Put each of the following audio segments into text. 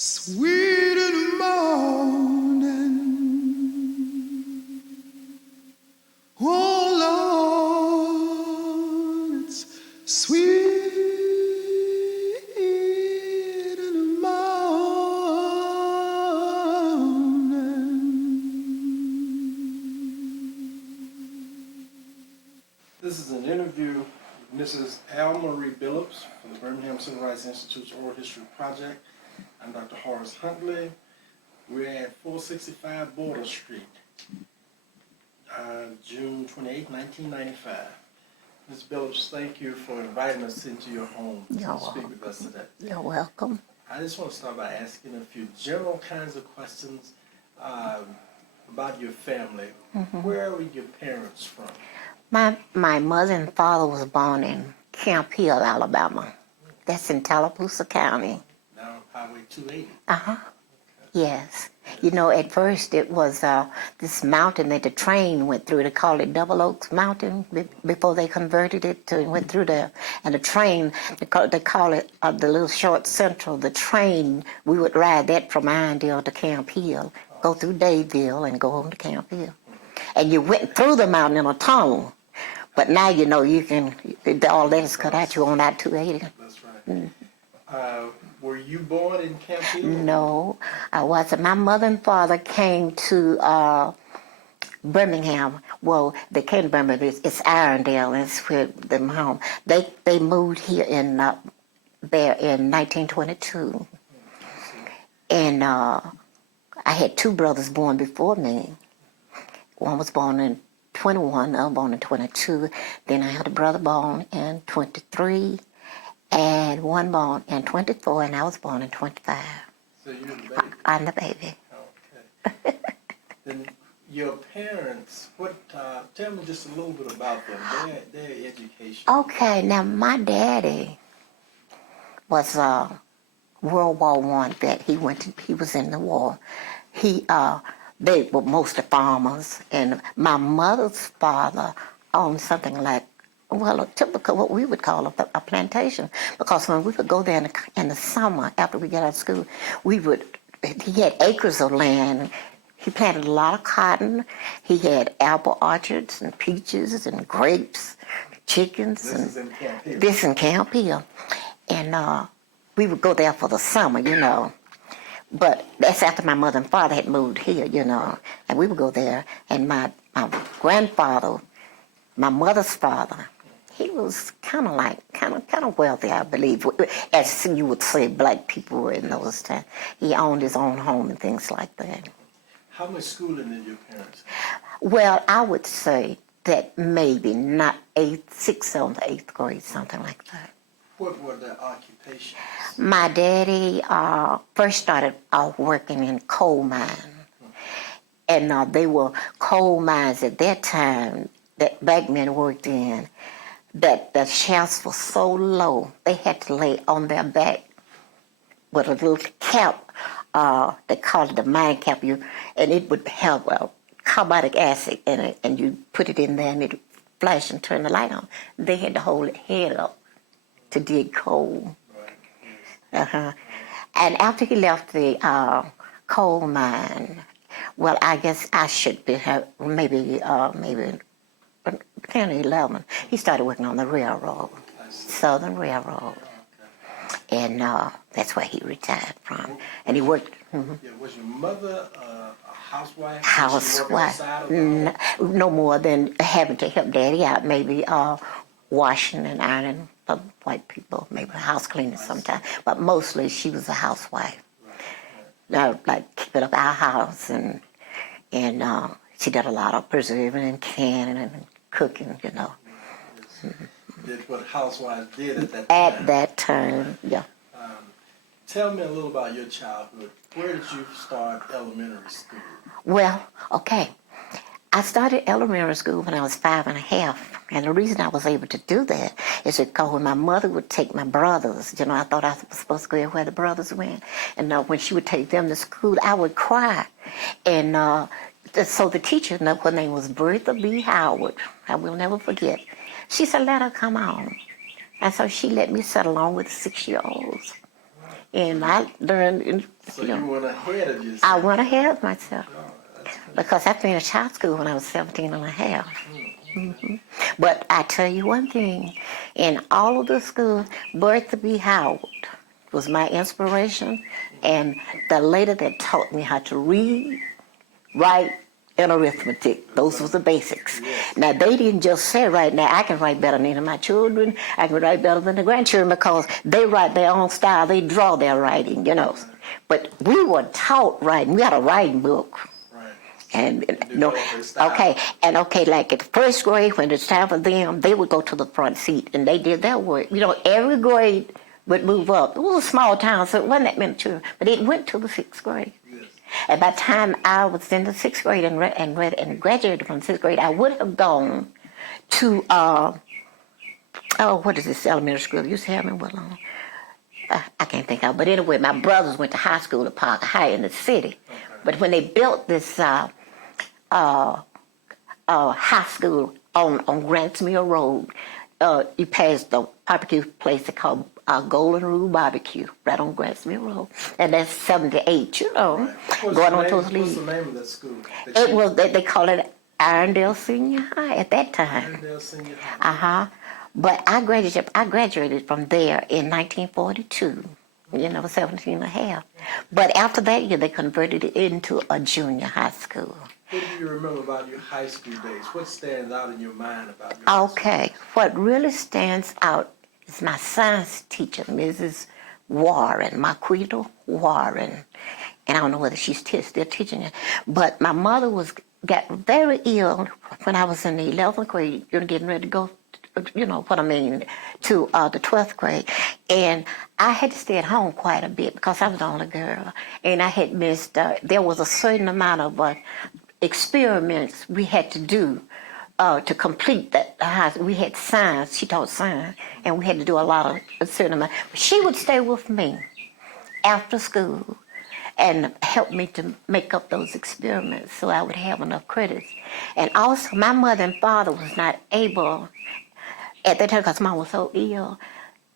Sweet in the morning, oh Lord, it's sweet in the morning. This is an interview with Mrs. Almarie Billups from the Birmingham Civil Rights Institute's Oral History Project. I'm Dr. Horace Huntley. We're at 465 Border Street, June 28, 1995. Ms. Billups, thank you for inviting us into your home to speak with us today. You're welcome. I just want to start by asking a few general kinds of questions about your family. Where were your parents from? My mother and father was born in Camp Hill, Alabama. That's in Tallapoosa County. Down on Highway 280. Yes. You know, at first it was this mountain that the train went through. They called it Double Oaks Mountain before they converted it to went through there. And the train, they call it the little short central. The train, we would ride that from Irondale to Camp Hill, go through Dadeville and go home to Camp Hill. And you went through the mountain in a tunnel. But now, you know, you can, all that is cut out. You on that 280. That's right. Were you born in Camp Hill? No, I wasn't. My mother and father came to Birmingham. Well, they came to Birmingham. It's Irondale. It's where them home. They moved here in there in 1922, and I had two brothers born before me. One was born in 21, the other born in 22. Then I had a brother born in 23. And one born in 24, and I was born in 25. So you're the baby? I'm the baby. Okay. Then your parents, tell me just a little bit about them, their education. Okay, now my daddy was a World War I vet. He was in the war. They were mostly farmers, and my mother's father owned something like, well, a typical, what we would call a plantation, because when we would go there in the summer after we got out of school, he had acres of land. He planted a lot of cotton. He had apple orchards and peaches and grapes, chickens. This is in Camp Hill. This in Camp Hill. And we would go there for the summer, you know. But that's after my mother and father had moved here, you know. And we would go there. And my grandfather, my mother's father, he was kind of wealthy, I believe, as you would say black people were in those times. He owned his own home and things like that. How much schooling did your parents have? Well, I would say that maybe not 6th, 7th, 8th grade, something like that. What were their occupations? My daddy first started out working in coal mines. And they were coal mines at that time that black men worked in, that the shafts were so low, they had to lay on their back with a little cap, they called it the mine cap, and it would have carbonic acid in it, and you put it in there and it would flash and turn the light on. They had to hold it head up to dig coal. Right. And after he left the coal mine, well, I guess I should be maybe 10 or 11. He started working on the railroad, Southern Railroad, and that's where he retired from. And he worked. Yeah, was your mother a housewife? Housewife, no more than having to help Daddy out, maybe washing and ironing for white people, maybe house cleaning sometimes. But mostly she was a housewife. Like keeping up our house, and she did a lot of preserving and canning and cooking, you know. Did what housewives did at that time. At that time, yeah. Tell me a little about your childhood. Where did you start elementary school? Well, okay. I started elementary school when I was 5 and a half. And the reason I was able to do that is because when my mother would take my brothers, you know, I thought I was supposed to go where the brothers went. And when she would take them to school, I would cry. And so the teacher, her name was Bertha B. Howard, I will never forget. She said, let her come on. And so she let me sit along with the 6-year-olds. And I learned, So you you know, went ahead of yourself. I went ahead of myself Oh, that's good. because I finished high school when I was 17 and a half. But I tell you one thing, in all of the school, Bertha B. Howard was my inspiration, and the lady that taught me how to read, write, and arithmetic. Those were the basics. Yes. Now, they didn't just say right now, I can write better than any of my children, I can write better than the grandchildren, because they write their own style, they draw their writing, you know. But we were taught writing, we had a writing book. Right. And Develop their style. okay, like at the first grade, when it's time for them, they would go to the front seat and they did their work. You know, every grade would move up. It was a small town, so it wasn't that many children, but it went to the sixth grade. Yes. And by the time I was in the sixth grade and graduated from sixth grade, I would have gone to what is this elementary school? You used to have me what long? I can't think of it. But anyway, my brothers went to high school at Parker High in the city. Okay. But when they built this high school on Grants Mill Road, you passed the barbecue place they called Golden Rule Barbecue right on Grants Mill Road, and that's 78. You know, Right. going on What's towards the Lee. name of that school? It was they called it Irondale Senior High at that time. Irondale Senior High. But I graduated from there in 1942. You know, 17 and a half. But after that year, they converted it into a junior high school. What do you remember about your high school days? What stands out in your mind about your high school? Okay, what really stands out is my science teacher, Mrs. Warren, Marquita Warren. And I don't know whether she's still teaching it. But my mother got very ill when I was in the 11th grade, getting ready to go, you know what I mean, to the 12th grade. And I had to stay at home quite a bit because I was the only girl. And I had missed, there was a certain amount of experiments we had to do to complete that. We had science, she taught science, and we had to do a certain amount. She would stay with me after school and help me to make up those experiments so I would have enough credits. And also, my mother and father was not able, at that time, because Mom was so ill,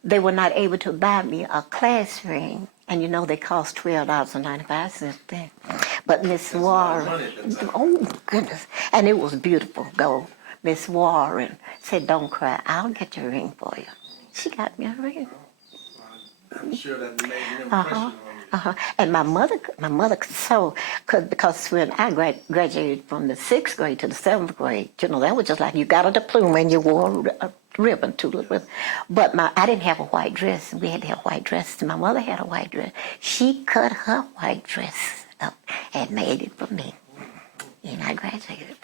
they were not able to buy me a class ring. And you know, they cost $12.95 then. But Miss Warren, oh goodness, and it was beautiful gold. Miss Warren said, "Don't cry, I'll get your ring for you." She got me a ring. I'm sure that made an impression on you. And my mother so, because when I graduated from the 6th grade to the 7th grade, you know, that was just like you got a diploma and you wore a ribbon to it. But I didn't have a white dress. We had to have white dresses. My mother had a white dress. She cut her white dress up and made it for me. And I graduated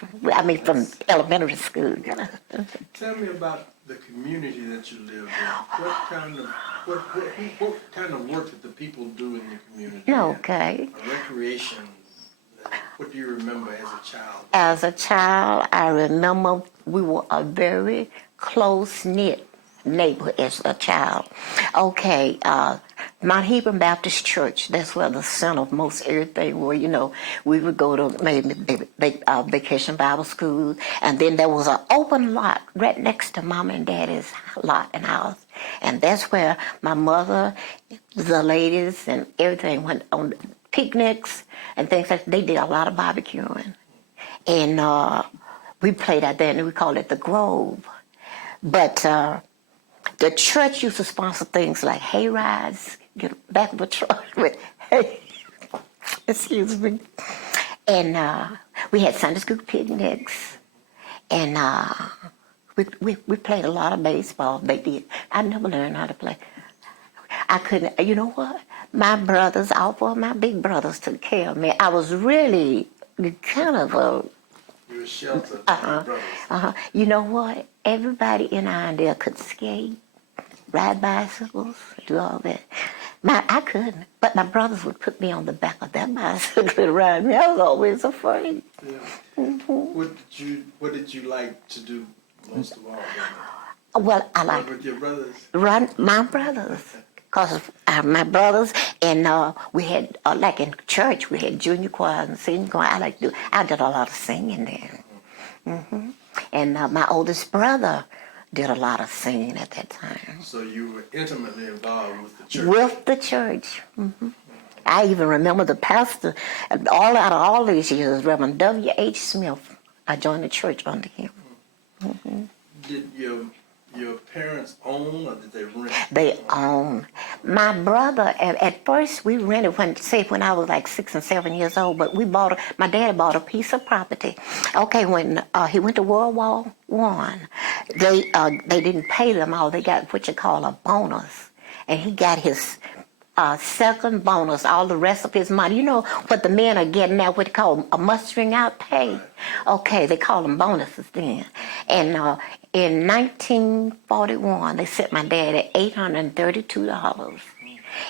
from elementary school. You know. Tell me about the community that you lived in. What kind of work did the people do in the community? Okay. Recreation. What do you remember as a child? As a child, I remember we were a very close-knit neighborhood as a child. Okay, Mount Hebron Baptist Church, that's where the center of most everything were. You know, we would go to maybe vacation Bible school, and then there was an open lot right next to Mama and Daddy's lot and house. And that's where my mother, the ladies, and everything went on picnics and things like that. They did a lot of barbecuing. And we played out there, and we called it the Grove. But the church used to sponsor things like hay rides, get back of a truck with hay, excuse me. And we had Sunday school picnics, and we played a lot of baseball. They did. I never learned how to play. I couldn't, you know what? My brothers, all four of my big brothers took care of me. I was really kind of a... You were sheltered by your brothers. You know what? Everybody in Irondale could skate, ride bicycles, do all that. I couldn't, but my brothers would put me on the back of that bicycle and ride me. I was always afraid. Yeah. What did you like to do most of all? Well, I like Run with your brothers? run my brothers. Because my brothers, and we had, like in church, we had junior choir and senior choir. I did a lot of singing there. And my oldest brother did a lot of singing at that time. So you were intimately involved with the church. With the church. I even remember the pastor, all out of all these years, Reverend W.H. Smith. I joined the church under him. Did your parents own or did they rent? They own. My brother, at first we rented when I was like 6 and 7 years old, but my dad bought a piece of property. Okay, when he went to World War I, they didn't pay them all. They got what you call a bonus. And he got his second bonus, all the rest of his money. You know what the men are getting now, what they call a mustering out pay? Okay, they call them bonuses then. And in 1941, they sent my daddy $832.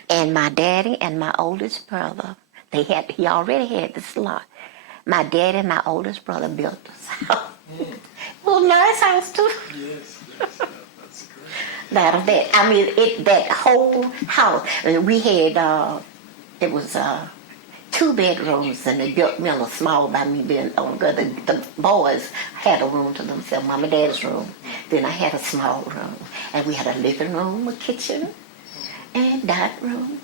And my daddy and my oldest brother, he already had this lot. My daddy and my oldest brother built this house. Well, nice house too. Yes, that's great. That whole house. We had, it was 2 bedrooms, and they built me a small by me being older. The boys had a room to themselves, Mom and Dad's room. Then I had a small room, and we had a living room, a kitchen, and dining room.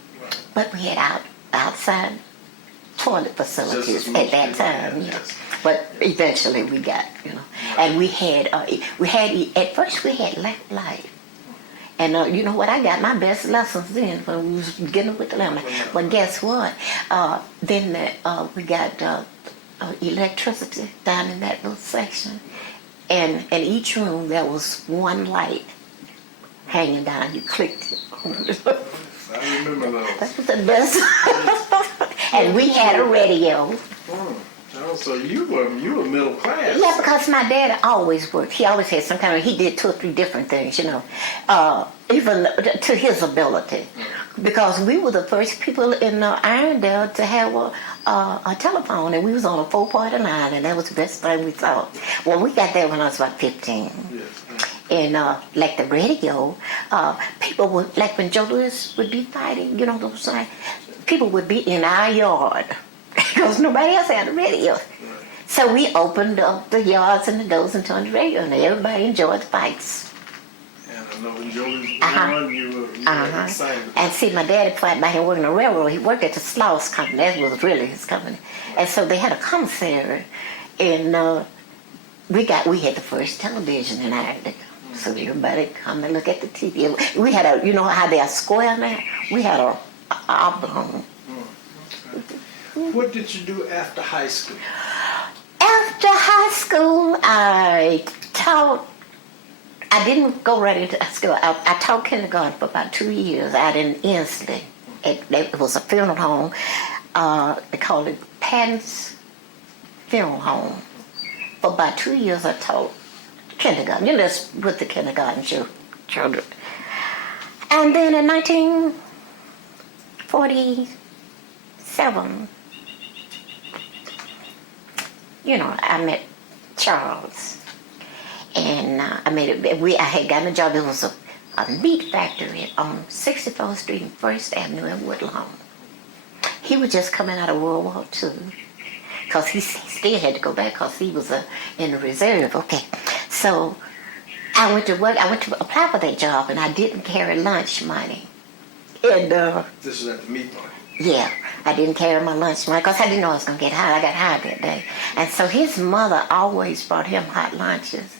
But we had outside toilet facilities at that time. Yes. But eventually we got, and we had at first we had light. And you know what? I got my best lessons then when we was getting with the lemon. But guess what? Then we got electricity down in that little section. And in each room there was one light hanging down. You clicked it. I remember those. That was the best. And we had a radio. Oh, so you were middle class. Yeah, because my dad always worked. He always had some kind of, he did 2 or 3 different things, even to his ability. Because we were the first people in Irondale to have a telephone, and we was on a 4-party line, and that was the best thing we saw. Well, we got there when I was about 15. Yes. And like the radio, people would, like when Joe Louis would be fighting, those like, people would be in our yard. Because nobody else had a radio. Right. So we opened up the yards and the doors and turned the radio, and everybody enjoyed the fights. And I know when Joey was born, you were excited. And see, my daddy fight by him working the railroad. He worked at the Sloss Company. That was really his company. And so they had a commissary, and we had the first television in Ireland. So everybody come and look at the TV. We had how they are square now? We had a oblong. What did you do after high school? After high school, I didn't go right into school. I taught kindergarten for about 2 years out in Inslee. It was a funeral home. They called it Patton's Funeral Home. For about 2 years, I taught kindergarten. That's with the kindergarten children. And then in 1947, I met Charles, and I had gotten a job. It was a meat factory on 64th Street and 1st Avenue in Woodlawn. He was just coming out of World War II, because he still had to go back because he was in the reserve. Okay, so I went to apply for that job, and I didn't carry lunch money. And this was at the meat market. Yeah, I didn't carry my lunch money because I didn't know I was going to get hired. I got hired that day. And so his mother always brought him hot lunches.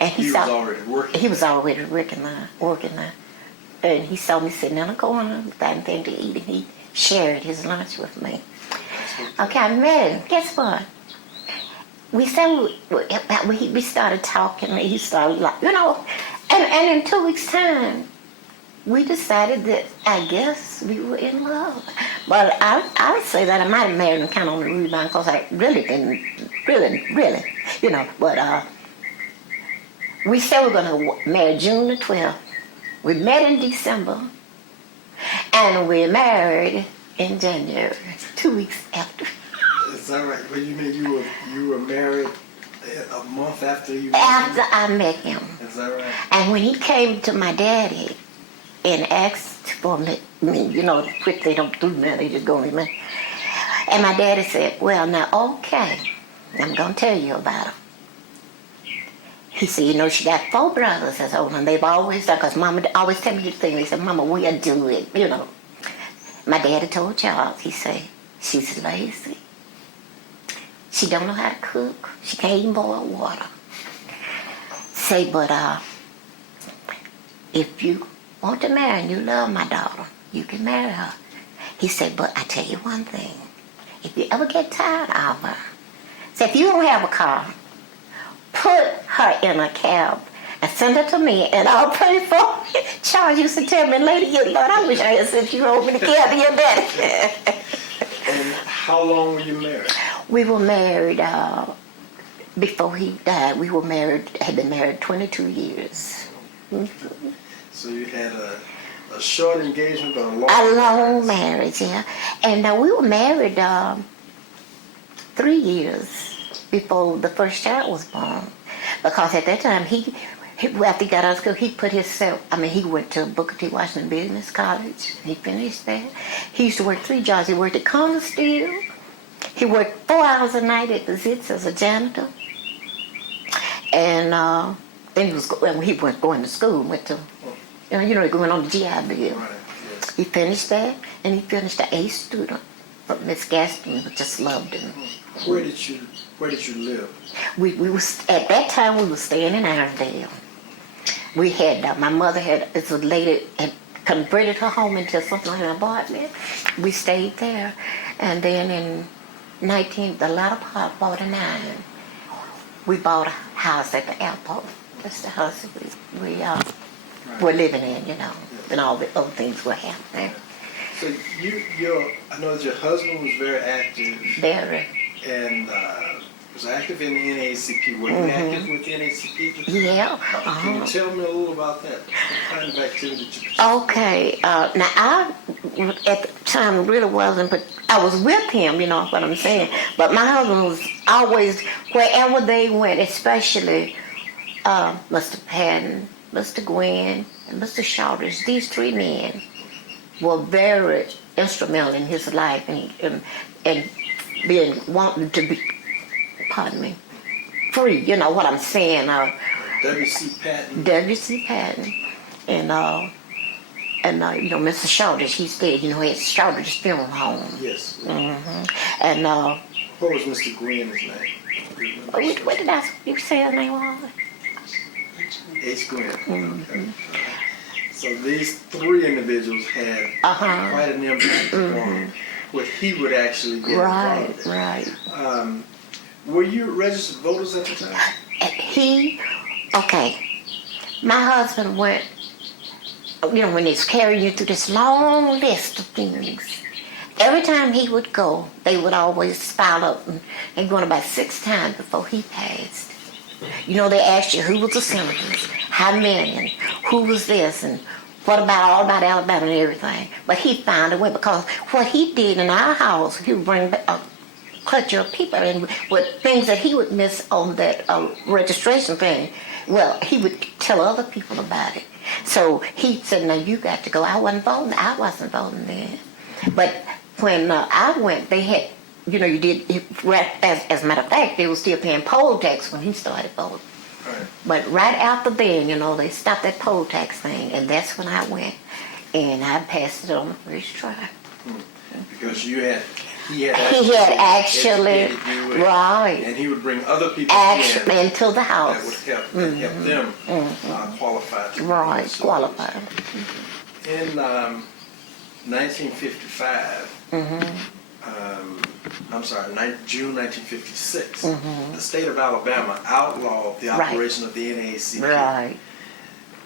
And he was already working. He was already working there. And he saw me sitting in a corner without anything to eat, and he shared his lunch with me. Okay, I met him. Guess what? We started talking, and he started and in 2 weeks' time, we decided that I guess we were in love. But I would say that I might have married him kind of on the rebound because I really didn't, really, But we said we were going to marry June the 12th. We met in December, and we married in January, 2 weeks after. Is that right? Well, you mean you were married a month after you met After him? I met him. Is that right? And when he came to my daddy and asked for me, quick, they don't do that, they just go with me. And my daddy said, well, now, okay, I'm going to tell you about him. He said, you know, she got 4 brothers that's older, and they've always done, because Mama always tell me this thing. They said, Mama, we'll do it, you know. My daddy told Charles, he said, she's lazy. She don't know how to cook. She can't even boil water. Say, but if you want to marry and you love my daughter, you can marry her. He said, but I tell you one thing. If you ever get tired of her, say, if you don't have a car, put her in a cab and send her to me, and I'll pay for it. Charles used to tell me, Lady, Lord, I wish I had sent you over in the cab to your daddy. And how long were you married? We were married before he died. We were married, had been married 22 years. Mm-hmm. So you had a short engagement, but a long marriage, yeah. And we were married 3 years before the first child was born. Because at that time, he after he got out of school, he put himself, he went to Booker T. Washington Business College. He finished there. He used to work 3 jobs. He worked at Corner Steel. He worked 4 hours a night at the Zitz as a janitor. And then he went going to school, went to, going on the GI Bill. Right, yes. He finished that, and he finished an A student. But Miss Gaston just loved him. Where did you live? We was at that time we were staying in Irondale. We had my mother it's a lady had converted her home into something like an apartment. We stayed there, and then in the latter part of 49, we bought a house at the airport. That's the house we were living in, and all the other things were happening. So I know that your husband was very active. Very. And was active in the NAACP. Were you active with the NAACP? Yeah. Can you tell me a little about that? What kind of activity did you participate? Okay. Now, I, at the time, really wasn't, but I was with him, you know what I'm saying? But my husband was always, wherever they went, especially Mr. Patton, Mr. Gwynn, and Mr. Shoulders, these 3 men were very instrumental in his life and being wanting to be, free. You know what I'm saying? W.C. Patton. W.C. Patton, and Mr. Shoulders. He's dead. It's Shoulders Funeral Home. Yes. Mm-hmm. And what was Mr. Gwynn's name? What did you say his name was? H. Gwynn. Mm-hmm. Okay. So these 3 individuals had quite an impact on what he would actually get involved in. Right. Were you registered voters at the time? My husband went, when he's carrying you through this long list of things, every time he would go, they would always file up and going about 6 times before he passed. They asked you who was the senators, how many, and who was this, and what about all about Alabama and everything. But he found a way, because what he did in our house, he would bring a clutch of people in with things that he would miss on that registration thing. Well, he would tell other people about it. So he said, now you got to go. I wasn't voting then. But when I went, they had, you did, as a matter of fact, they were still paying poll tax when he started voting. Right. But right after then, they stopped that poll tax thing, and that's when I went, and I passed it on the first try. Because he had actually right, and he would bring other people into the house that would help them qualify. Right, qualify. In 1955. June 1956, the state of Alabama outlawed the operation of the NAACP. Right.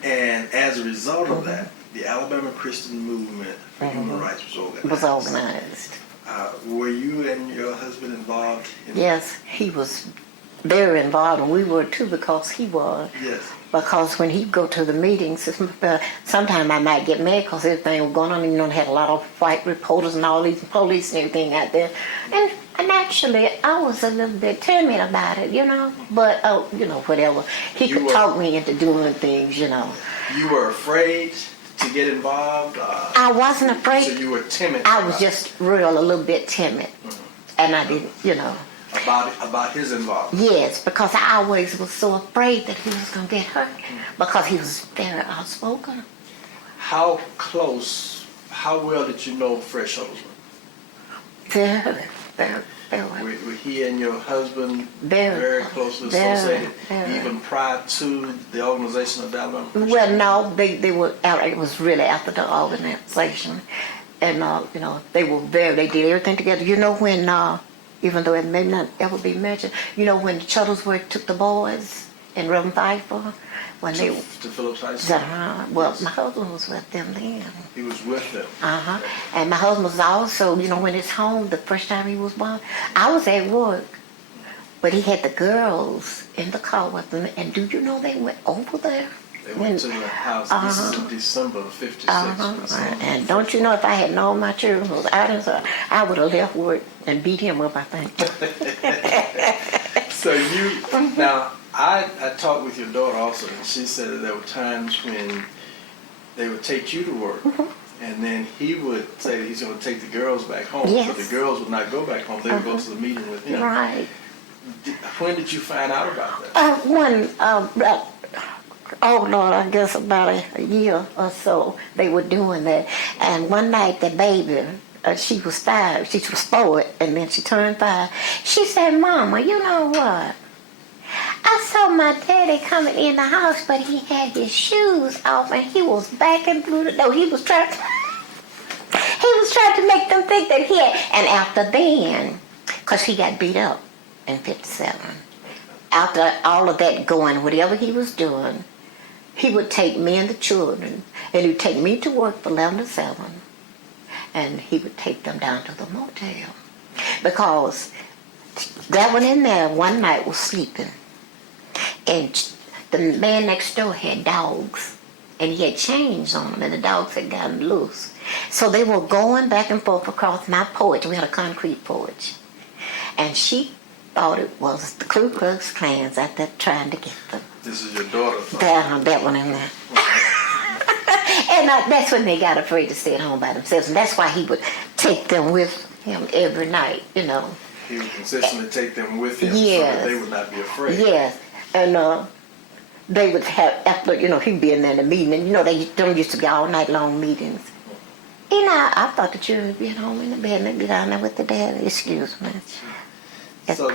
And as a result of that, the Alabama Christian Movement for Human Rights was organized. Were you and your husband involved in Yes, he was very involved, and we were too, because he was. Yes. Because when he'd go to the meetings, sometimes I might get mad because everything was going on. They had a lot of white reporters and all these police and everything out there. And actually, I was a little bit timid about it, But, whatever. He could talk me into doing things, You were afraid to get involved? I wasn't afraid. So you were timid? I was just a little bit timid. And I didn't, about his involvement. Yes, because I always was so afraid that he was going to get hurt because he was very outspoken. How close, how well did you know Fresh Husband? Very, very, very. Were he and your husband Very closely very, associated, very. even prior to the organization of the Alabama Christian? Well, no, they were out. It was really after the organization, and you know, they were very. They did everything together. You know when, even though it may not ever be mentioned, you know when Shuttlesworth took the boys and Reverend Pfeiffer when To Phillips High School? Well, Yes. my husband was with them then. He was with them. And my husband was also, you know, when it's home, the first time he was born, I was at work, but he had the girls in the car with him. And do you know they went over there? They went to the house. This is in December of '56. And don't you know, if I had known my children was out inside, I would have left work and beat him up, I think. So now, I talked with your daughter also, and she said that there were times when they would take you to work, and then he would say that he's going to take the girls back home. Yes. But the girls would not go back home. They would go to the meeting with him. Right. When did you find out about that? Oh Lord, I guess about a year or so they were doing that. And one night the baby, she was 5, she was 4, and then she turned 5. She said, "Mama, you know what? I saw my daddy coming in the house, but he had his shoes off and he was backing through the door. He was trying to make them think that he had." And after then, because he got beat up in '57, after all of that going, whatever he was doing, he would take me and the children, and he would take me to work from 11 to 7, and he would take them down to the motel. Because that one in there one night was sleeping, and the man next door had dogs, and he had chains on them, and the dogs had gotten loose. So they were going back and forth across my porch. We had a concrete porch, and she thought it was the Ku Klux Klans out there trying to get them. This is your daughter. That one in there. And that's when they got afraid to stay at home by themselves, and that's why he would take them with him every night, you know. He would consistently take them with him so Yes. that they would not be afraid. Yes, and they would have, after, you know, he'd be in there in the meeting, and you know, them used to be all night long meetings. You know, I thought the children would be at home in the bed and they'd be down there with the daddy. Excuse me. So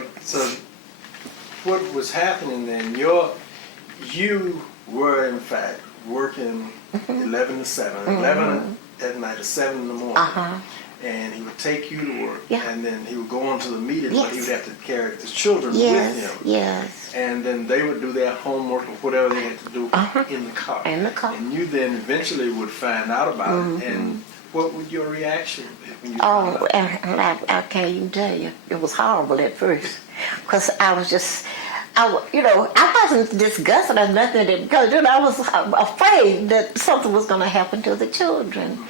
what was happening then? You were in fact working 11 to 7, 11 at night to 7 in the morning. And he would take you to work, Yeah. and then he would go on to the meeting, Yes. but he would have to carry the children Yes, with him. yes. And then they would do their homework or whatever they had to do in the car. In the car. And you then eventually would find out about it. And what would your reaction be when you found Oh, out? and I can't even tell you. It was horrible at first, because I was just, I wasn't disgusted or nothing, because I was afraid that something was going to happen to the children.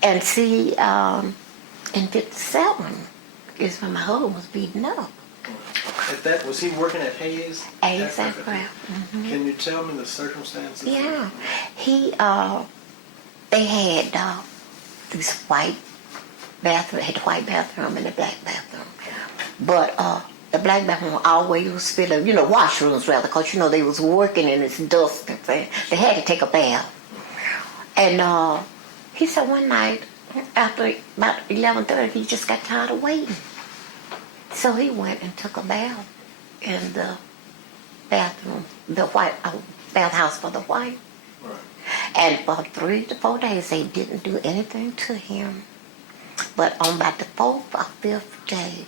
And see, in '57 is when my husband was beaten up. At that, was he working at Hayes? Hayes Aircraft? Aircraft. Can you tell me the circumstances? Yeah, they had these white bathroom, had the white bathroom and the black bathroom, but the black bathroom always was filling, washrooms rather, because they was working in this dust and thing. They had to take a bath, and he said one night after about 11:30, he just got tired of waiting, so he went and took a bath in the bathroom, the white bathhouse for the white. Right. And for 3 to 4 days, they didn't do anything to him. But on about the 4th or 5th day,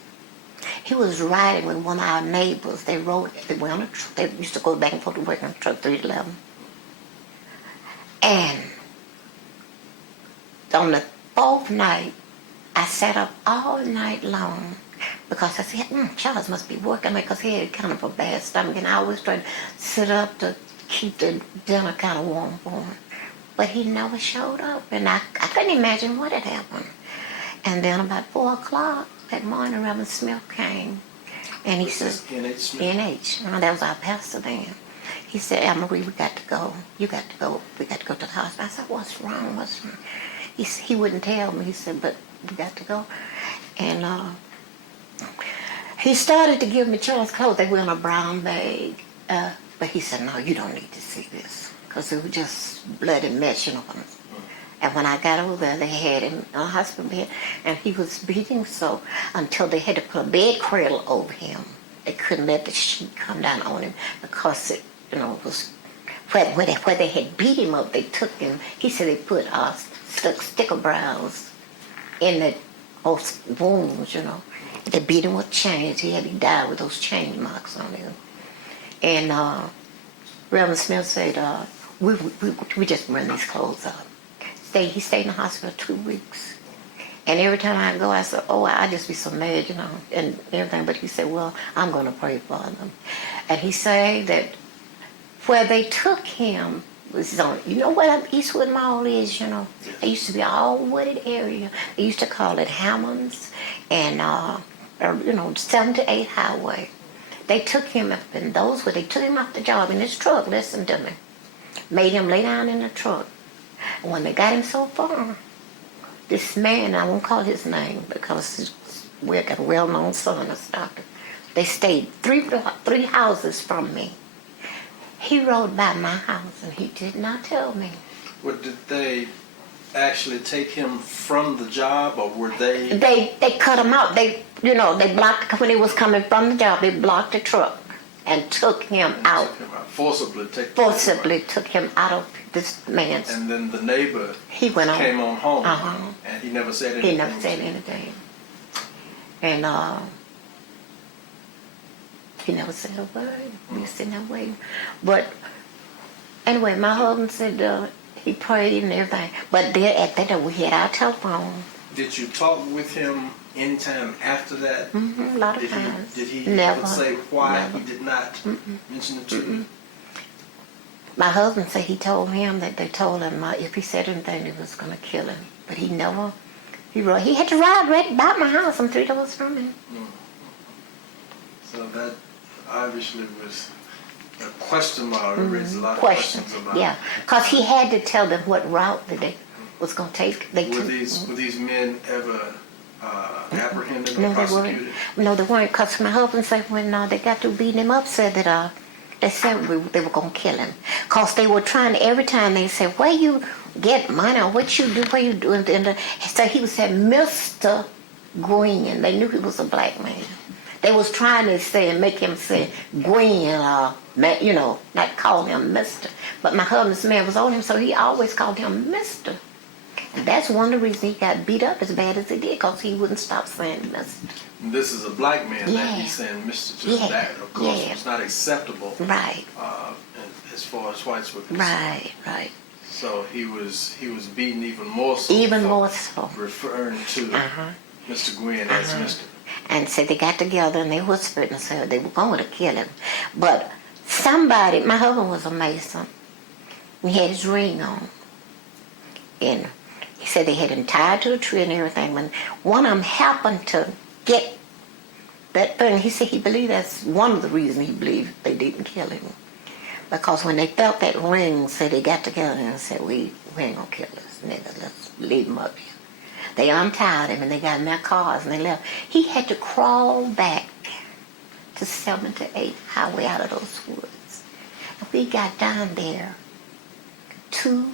he was riding with one of our neighbors. They were on a truck. They used to go back and forth to work on a truck, 3 to 11. And on the 4th night, I sat up all night long because I said, Charles must be working, because he had kind of a bad stomach, and I always tried to sit up to keep the dinner kind of warm for him. But he never showed up, and I couldn't imagine what had happened. And then about 4 o'clock that morning, Reverend Smith came, and he said, N.H. Smith? N.H., that was our pastor then. He said, Almarie, we got to go. You got to go. We got to go to the hospital. I said, what's wrong? What's wrong? He wouldn't tell me. He said, but we got to go. And He started to give me children's clothes. They were in a brown bag. But he said, no, you don't need to see this. Because it was just bloody mess, And when I got over there, they had him in a hospital bed. And he was bleeding so until they had to put a bed cradle over him. They couldn't let the sheet come down on him because it, was where they had beat him up. They took him. He said they put sticker brows in the wounds, They beat him with chains. He died with those chain marks on him. And Reverend Smith said, we just run these clothes up. He stayed in the hospital 2 weeks. And every time I go, I said, I just be so mad, and everything. But he said, well, I'm going to pray for them. And he said that where they took him was on, what Eastwood Mall is, It used to be all wooded area. They used to call it Hammonds and, 7 to 8 highway. They took him up in those where they took him off the job in his truck, listen to me. Made him lay down in the truck. And when they got him so far, this man, I won't call his name because we got a well-known son as a doctor. They stayed three houses from me. He rode by my house and he did not tell me. Well, did they actually take him from the job, or were they? They cut him out. They blocked, when he was coming from the job, they blocked the truck and took him out. Forcibly took him out of this man's. And then the neighbor went came on home, uh-huh. and he never said anything. He never said anything. And he never said a word. We was sitting there waiting. But anyway, my husband said he prayed and everything. But then at that time we had our telephone. Did you talk with him anytime after that? Mm-hmm, a lot of times. Did he never, ever say why never. he did not mention it to you? My husband said he told him that they told him if he said anything, they was going to kill him. But he never. He had to ride right by my house. I'm 3 doors from him. So that obviously was a question mark. It raised a lot of questions about. Yeah, because he had to tell them what route that they was going to take. Were these men ever apprehended or No, prosecuted? They weren't. Because my husband said when they got to beating him up, said that they said they were going to kill him. Because they were trying, every time they said, where you get money or what you do, where you do. So he was said, Mr. Green. They knew he was a black man. They was trying to say and make him say Green, not call him Mr. But my husband's man was on him, so he always called him Mr. And that's one of the reasons he got beat up as bad as he did, because he wouldn't stop saying Mr. And this is a black man that he's saying Mr. to his dad. Of course, it's not acceptable. Right. As far as whites were concerned. Right. So he was beaten even more so. Even more so. Referring to Mr. Gwynn as Mr. And said they got together and they whispered and said they were going to kill him. But somebody, my husband was a Mason. He had his ring on. And he said they had him tied to a tree and everything. When one of them happened to get that thing, he said he believed that's one of the reasons he believed they didn't kill him. Because when they felt that ring, said they got together and said, we ain't going to kill this nigga. Let's leave him up here. They untied him and they got in their cars and they left. He had to crawl back to 7 to 8 highway out of those woods. And we got down there. 2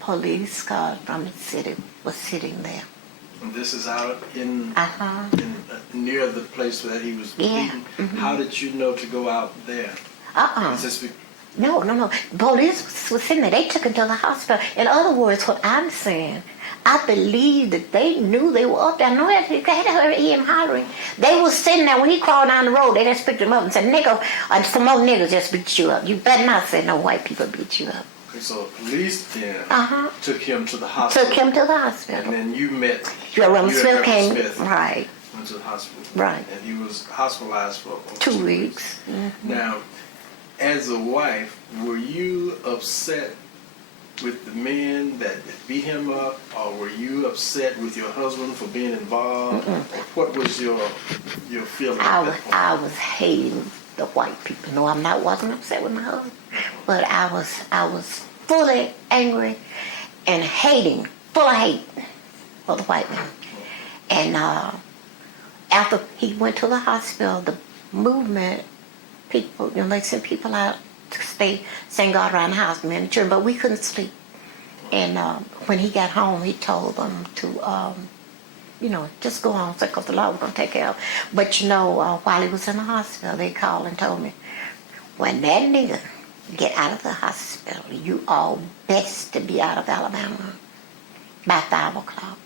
police cars from the city was sitting there. And this is out in near the place that he was beaten. Mm-hmm. How did you know to go out there? No. Police was sitting there. They took him to the hospital. In other words, what I'm saying, I believe that they knew they were up there. I know they had to hear him hollering. They were sitting there when he crawled down the road. They just picked him up and said, "Nigga, some more niggas just beat you up. You better not say no white people beat you up." Okay, so police then took him to the hospital. Took him to the hospital. And then you met. Reverend Smith came. Smith right. Went to the hospital. Right. And he was hospitalized for 2 weeks. Mm-hmm. Now, as a wife, were you upset with the men that beat him up, or were you upset with your husband for being involved? Or what was your feeling? I was hating the white people. No, wasn't upset with my husband, but I was fully angry and hating, full of hate for the white men. after he went to the hospital, the movement people, they sent people out to sing God around the house, men and children, but we couldn't sleep. And when he got home, he told them to, just go on, because the Lord was going to take care of him. But while he was in the hospital, they called and told me, when that nigga get out of the hospital, you all best to be out of Alabama by 5 o'clock.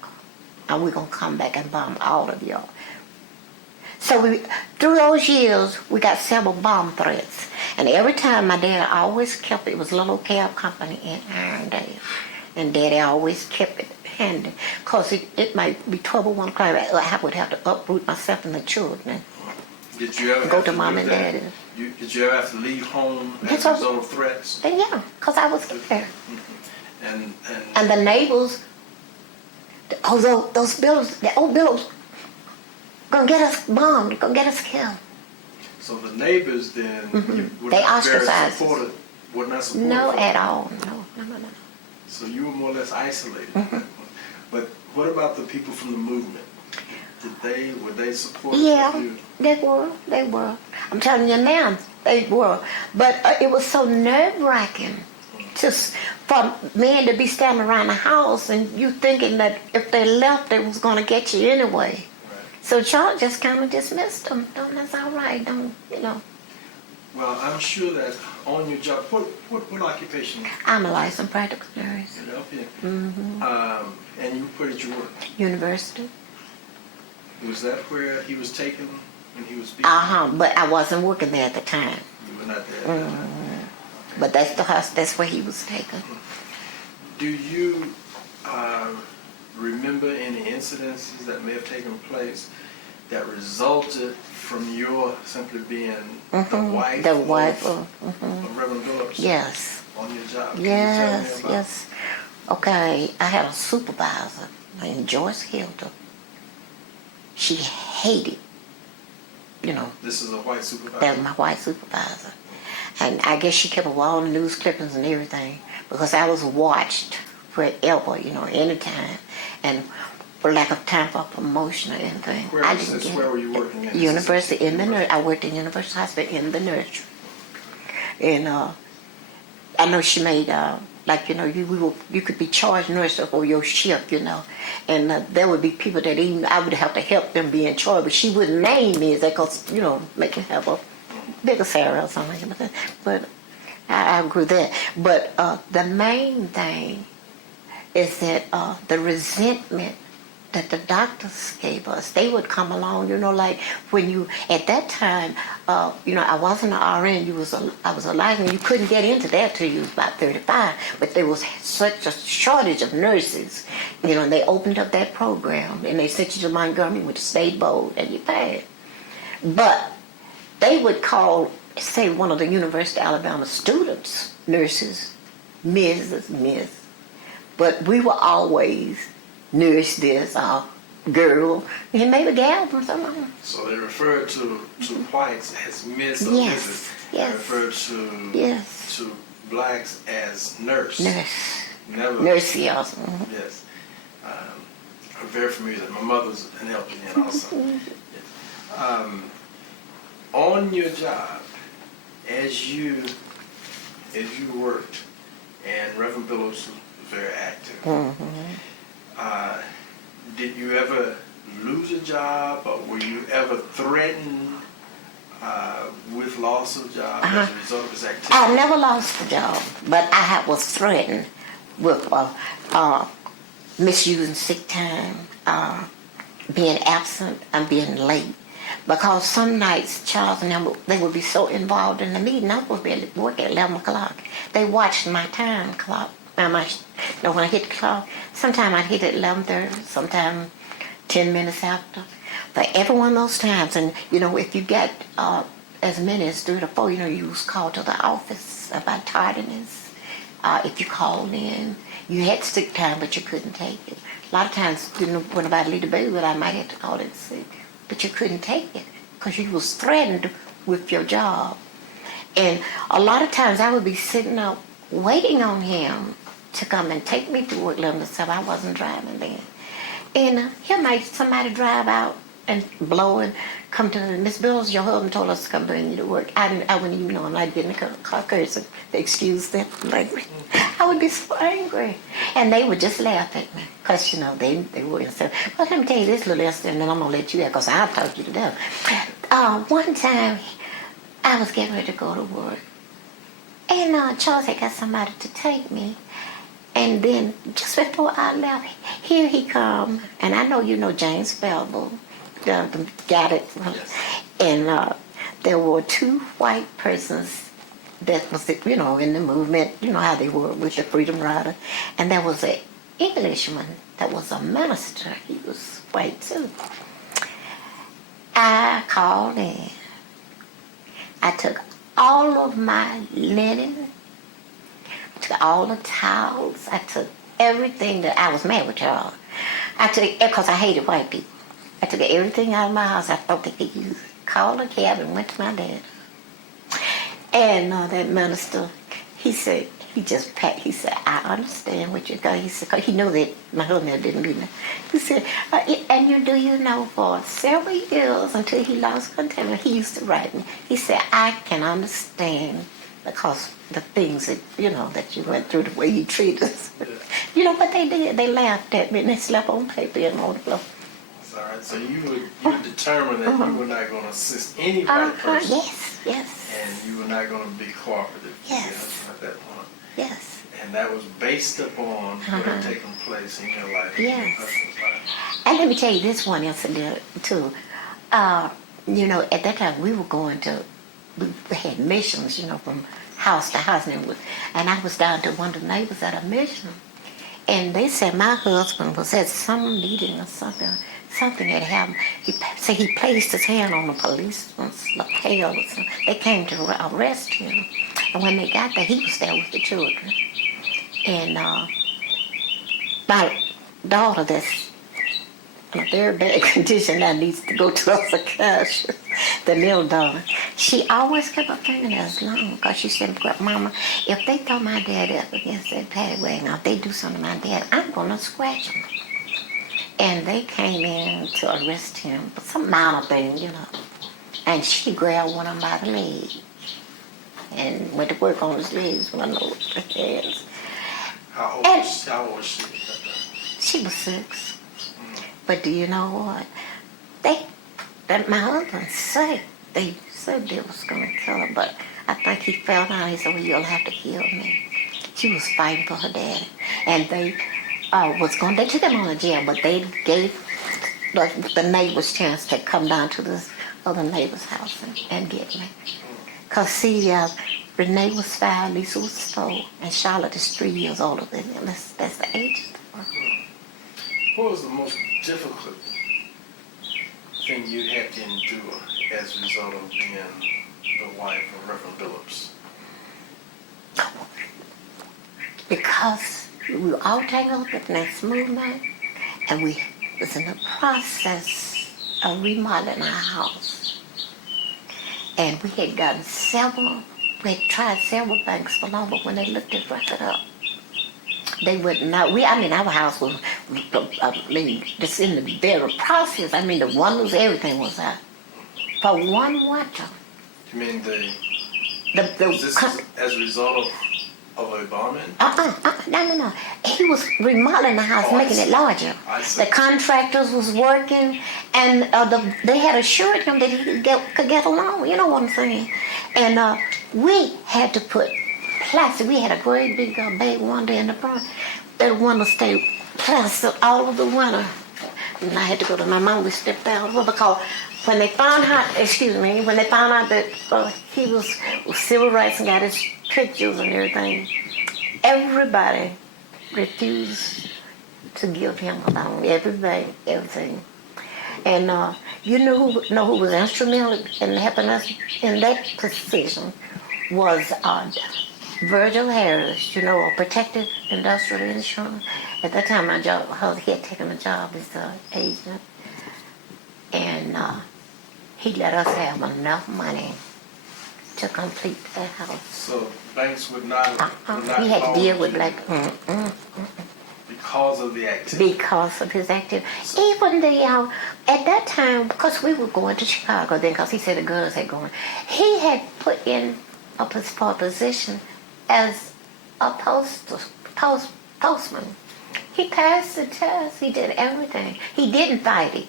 And we're going to come back and bomb all of y'all. So through those years, we got several bomb threats. And every time my dad always kept it was a little cab company in Irondale. And Daddy always kept it handy. Because it might be trouble one o'clock. I would have to uproot myself and the children. Did you ever go have to to mom do and that? daddy. Did you ever have to leave home as a result of threats? Yeah, because I was there. And the neighbors, those buildings, the old buildings, gonna get us bombed, gonna get us killed. So the neighbors then were They not very ostracized. supportive. Were not supportive. No, of at it. all. No. So you were more or less isolated. But what about the people from the movement? Were they supportive Yeah, of you? they were. I'm telling you now, they were. But it was so nerve-wracking just for men to be standing around the house and you thinking that if they left, they was going to get you anyway. Right. So Charles just kind of dismissed them. That's all right. Well, I'm sure that on your job, what occupation? I'm a licensed practical nurse. Philadelphia. Mm-hmm. And where did you work? University. Was that where he was taken when he was beaten? But I wasn't working there at the time. You were not there. Mm-hmm. But that's the house. That's where he was taken. Do you remember any incidences that may have taken place that resulted from your simply being the wife of Reverend Billups? Yes. On your job? Can Yes, you tell me about yes. Okay, I had a supervisor named Joyce Hilton. She hated, This is a white supervisor? that was my white supervisor. And I guess she kept all the news clippings and everything because I was watched wherever, anytime. And for lack of time for promotion or anything. Where were you working at? University, in the nurse. I worked in University Hospital in the nursery. And I know she made, you could be charged nurse for your shift, and there would be people that even I would have to help them be in charge, but she wouldn't name me because, make it have a bigger salary or something. But I agree with that. But the main thing is that the resentment that the doctors gave us, they would come along, like when you, at that time, I wasn't an RN, I was a license, you couldn't get into that till you was about 35, but there was such a shortage of nurses, and they opened up that program, and they sent you to Montgomery with the state board, and you passed. But they would call, say, one of the University of Alabama students, nurses, Miss. But we were always nurse this, girl, and maybe gal or something. So they referred to whites as Miss or Yes, Mrs. yes. They referred to blacks as nurse. Nurse. Never. Nurse, yes. Mm-hmm. Yes. I'm very familiar with that. My mother's an LPN also. Yes. On your job, as you worked, and Reverend Billups was very active. Mm-hmm. Did you ever lose a job, or were you ever threatened with loss of job as a result of his activity? I never lost the job, but I was threatened with misusing sick time, being absent, and being late. Because some nights, Charles and them, they would be so involved in the meeting, I would be at work at 11 o'clock. They watched my time clock. When I hit the clock, sometimes I'd hit at 11:30, sometimes 10 minutes after. But every one of those times, and if you get as many as 3 or 4, you was called to the office about tardiness. If you called in, you had sick time, but you couldn't take it. A lot of times, when nobody leave the baby, but I might have to call it sick. But you couldn't take it because you was threatened with your job. And a lot of times I would be sitting up waiting on him to come and take me to work 11 to 7. I wasn't driving then. And somebody drive out and blowing, come to Miss Bills, your husband told us to come bring you to work. I wouldn't even know I'm not getting a car cursing. They excuse that language. I would be so angry. And they would just laugh at me. Because, you know, they wouldn't say, well, let me tell you this little incident, and then I'm going to let you out because I'll talk you to death. One time, I was getting ready to go to work. And Charles had got somebody to take me. And then just before I left, here he come, and I know you know James Felble, the guy that, and there were two white persons that was, you know, in the movement, you know how they were with the Freedom Rider, and there was an Englishman that was a minister. He was white too. I called in. I took all of my linen, took all the towels. I took everything that I was mad with y'all. I took it because I hated white people. I took everything out of my house I thought they could use. Called a cab and went to my dad. And that minister, he said, he just packed. He said, I understand what you're going. He said, cause he knew that my husband didn't be there. He said, and you know, for several years until he lost contact, he used to write me. He said, I can understand because the things that, you know, that you went through, the way you treated us. You know what they did? They laughed at me and they slapped on paper and on the floor. All right, so you were determined that you were not going to assist any white person. Yes. And you were not going to be cooperative Yes. at that point. Yes. And that was based upon what had taken place in your life, Yes. in your husband's life. And let me tell you this one incident too. You know, at that time we had missions, you know, from house to house, and I was down to one of the neighbors at a mission, and they said my husband was at some meeting or something. Something had happened. He said he placed his hand on the policeman's lapel or something. They came to arrest him, and when they got there, he was there with the children. And my daughter, that's in a very bad condition, that needs to go to a psychiatrist, the little daughter, she always kept her fingernails long because she said, Mama, if they throw my dad up against that paddy wagon, or if they do something to my dad, I'm going to scratch him. And they came in to arrest him for some minor thing, you know. And she grabbed one of them by the leg and went to work on his legs, one of those hands. How old was she? She was 6. But do you know what? My husband said, they said they was going to kill her, but I think he fell down. He said, well, you'll have to kill me. She was fighting for her daddy. And they took him on to jail, but they gave the neighbor's chance to come down to this other neighbor's house and get me. Because, see, Renee was 5, Lisa was 4, and Charlotte is 3 years older than him. That's the age. What was the most difficult thing you had to endure as a result of being the wife of Reverend Billups? Because we were all tangled up in that movement, and we was in the process of remodeling our house. And we had gotten we had tried several banks for long, but when they looked at record up, they wouldn't know. Our house was, just in the very process. The windows, everything was out. For one winter. You mean was this as a result of a bombing? No. He was remodeling the house, making it larger. The contractors was working, and they had assured him that he could get along. You know what I'm saying? And we had to put plastic. We had a great big bay window in the front. That window stayed plastic all of the winter. And I had to go to my mom. We stepped out because when they found out that he was civil rights and got his pictures and everything, everybody refused to give him a loan. Everything. And you know who was instrumental in helping us in that position was Virgil Harris, a protective industrial insurance. At that time, he had taken a job as an agent, and he let us have enough money to complete that house. So banks would not. We had to deal with because Because of the activity. Because of his activity. Even the, at that time, because we were going to Chicago then, because he said the girls had gone, he had put in a position as a postman. He passed the test. He did everything. He didn't fight it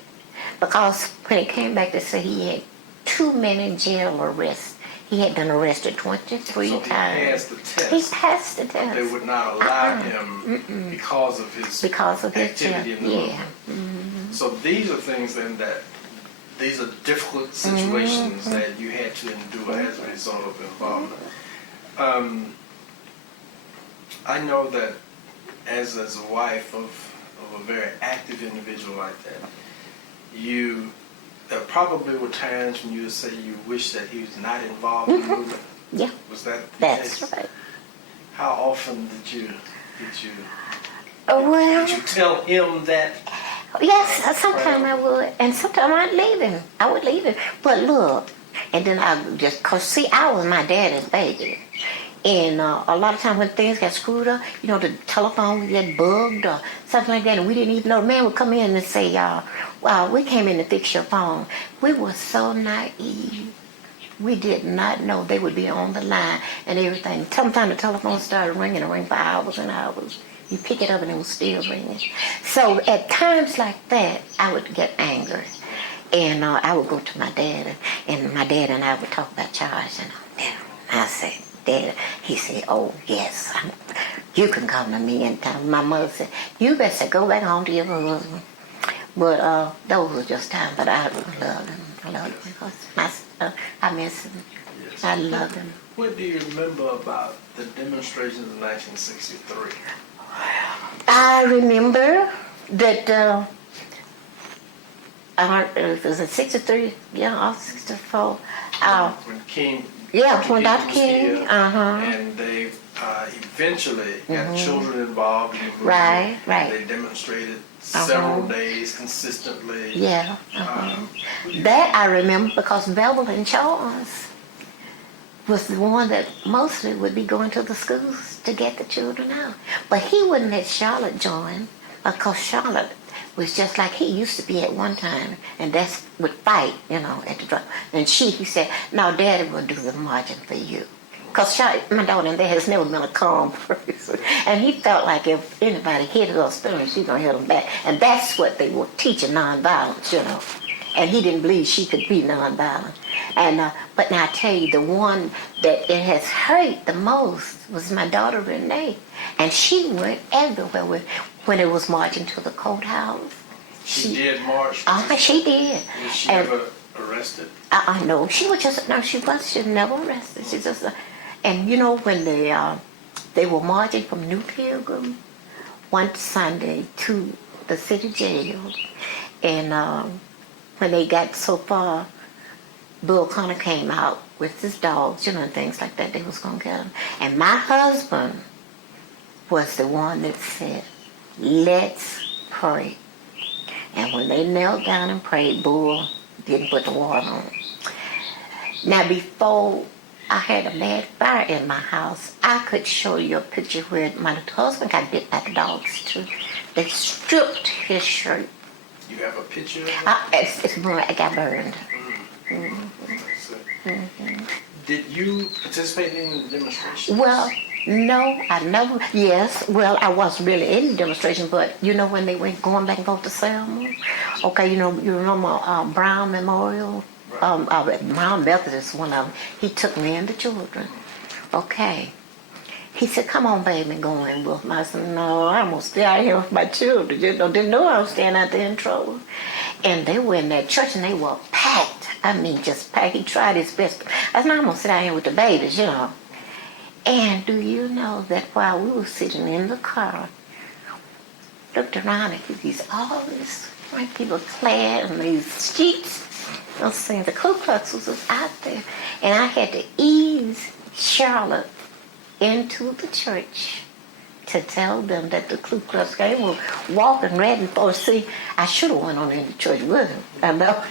because when he came back to say he had too many jail arrests. He had been arrested 23 so times. He passed the test. He passed the test. They would not allow him because of his activity in the movement. Mm-hmm. So these are things then that these are difficult situations that you had to endure as a result of involvement. I know that as a wife of a very active individual like that, there probably were times when you would say you wish that he was not involved in the movement. Yeah. Was that the That's case? right. How often did you Well, did you tell him that? yes, sometimes I would, and sometimes I'd leave him. I would leave him. But look, and then I would just, cause see, I was my daddy's baby. And a lot of times when things got screwed up, you know, the telephone would get bugged or something like that, and we didn't even know. The man would come in and say, wow, we came in to fix your phone. We were so naive. We did not know they would be on the line and everything. Sometimes the telephone started ringing and rang for hours and hours. You pick it up and it was still ringing. So at times like that, I would get angry. And I would go to my dad, and my dad and I would talk about Charles. And I said, Dad, he said, oh, yes, you can come to me anytime. My mother said, you better go back home to your husband. But those were just times, but I loved him. I loved him because I miss him. Yes. I love him. What do you remember about the demonstrations in 1963? I remember that it was in 63, yeah, or 64. When King, When Dr. was King, here, and they eventually got children involved in the movement. Right. They demonstrated several days consistently. Yeah. That I remember because Bevel and Charles was the one that mostly would be going to the schools to get the children out. But he wouldn't let Charlotte join because Charlotte was just like he used to be at one time, and that's would fight, you know, at the drug. And he said, no, Daddy will do the marching for you. Because my daughter and dad has never been a calm person. And he felt like if anybody hit her or feelings, she's going to hit them back. And that's what they were teaching, nonviolence, you know. And he didn't believe she could be nonviolent. And but now I tell you, the one that it has hurt the most was my daughter Renee. And she went everywhere when it was marching to the courthouse. She did march. She did. Was she ever arrested? No, she was just, no, she was, she was never arrested. She just, and you know, when they were marching from New Pilgrim one Sunday to the city jail, and when they got so far, Bill Connor came out with his dogs, you know, and things like that. They was going to get him. And my husband was the one that said, let's pray. And when they knelt down and prayed, Bull didn't put the water on. Now, before I had a bad fire in my house, I could show you a picture where my husband got bit by the dogs, too. They stripped his shirt. You have a picture of it? It got burned. Did you participate in the demonstration? Well, no, I never. Yes, well, I wasn't really in the demonstration, but you know when they went going back and forth to Selma? Okay, you know, you remember Brown Memorial? Brown Methodist, one of them. He took me and the children. Okay. He said, come on, baby, go in with me. I said, no, I'm going to stay out here with my children. You know, didn't know I was staying out there in trouble. And they were in that church, and they were packed. I mean, just packed. He tried his best. I said, no, I'm going to sit out here with the babies, you know. And do you know that while we were sitting in the car, looked around and these all these white people clad in these sheets. I was saying the Ku Klux was out there. And I had to ease Charlotte into the church to tell them that the Ku Klux Klan were walking red and forth. See, I should have went on in the church with him. I know.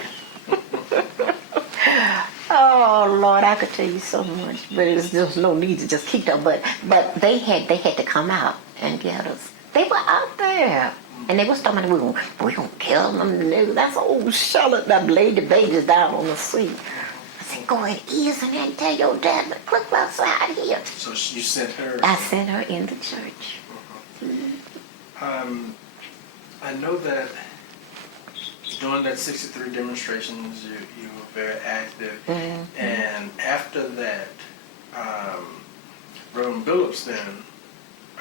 Oh Lord, I could tell you so much, but there's no need to just keep them. But they had to come out and get us. They were out there Yeah. And they was talking about, we gonna kill them. Nigga. That's old Charlotte that laid the babies down on the seat. I said, go ahead, ease in there and tell your dad to click outside here. So you sent her? I sent her in the church. I know that during that 63 demonstrations, you were very active. Mm-hmm. And after that, Reverend Billups then,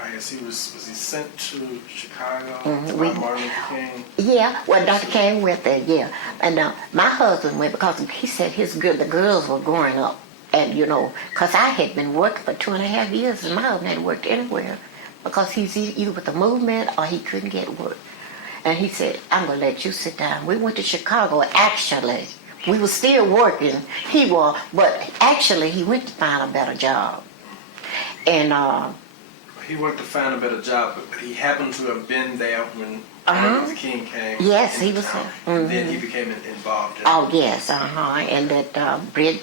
I guess he sent to Chicago by Martin Luther King? Yeah, well, Dr. King went there, yeah. And my husband went because he said the girls were growing up. And, because I had been working for 2.5 years and my husband hadn't worked anywhere because he's either with the movement or he couldn't get work. And he said, I'm going to let you sit down. We went to Chicago, actually. We were still working. He was, but actually he went to find a better job. And he went to find a better job, but he happened to have been there when Martin Luther King came. Yes, he was there. And then he became involved in Oh, yes, and that bread,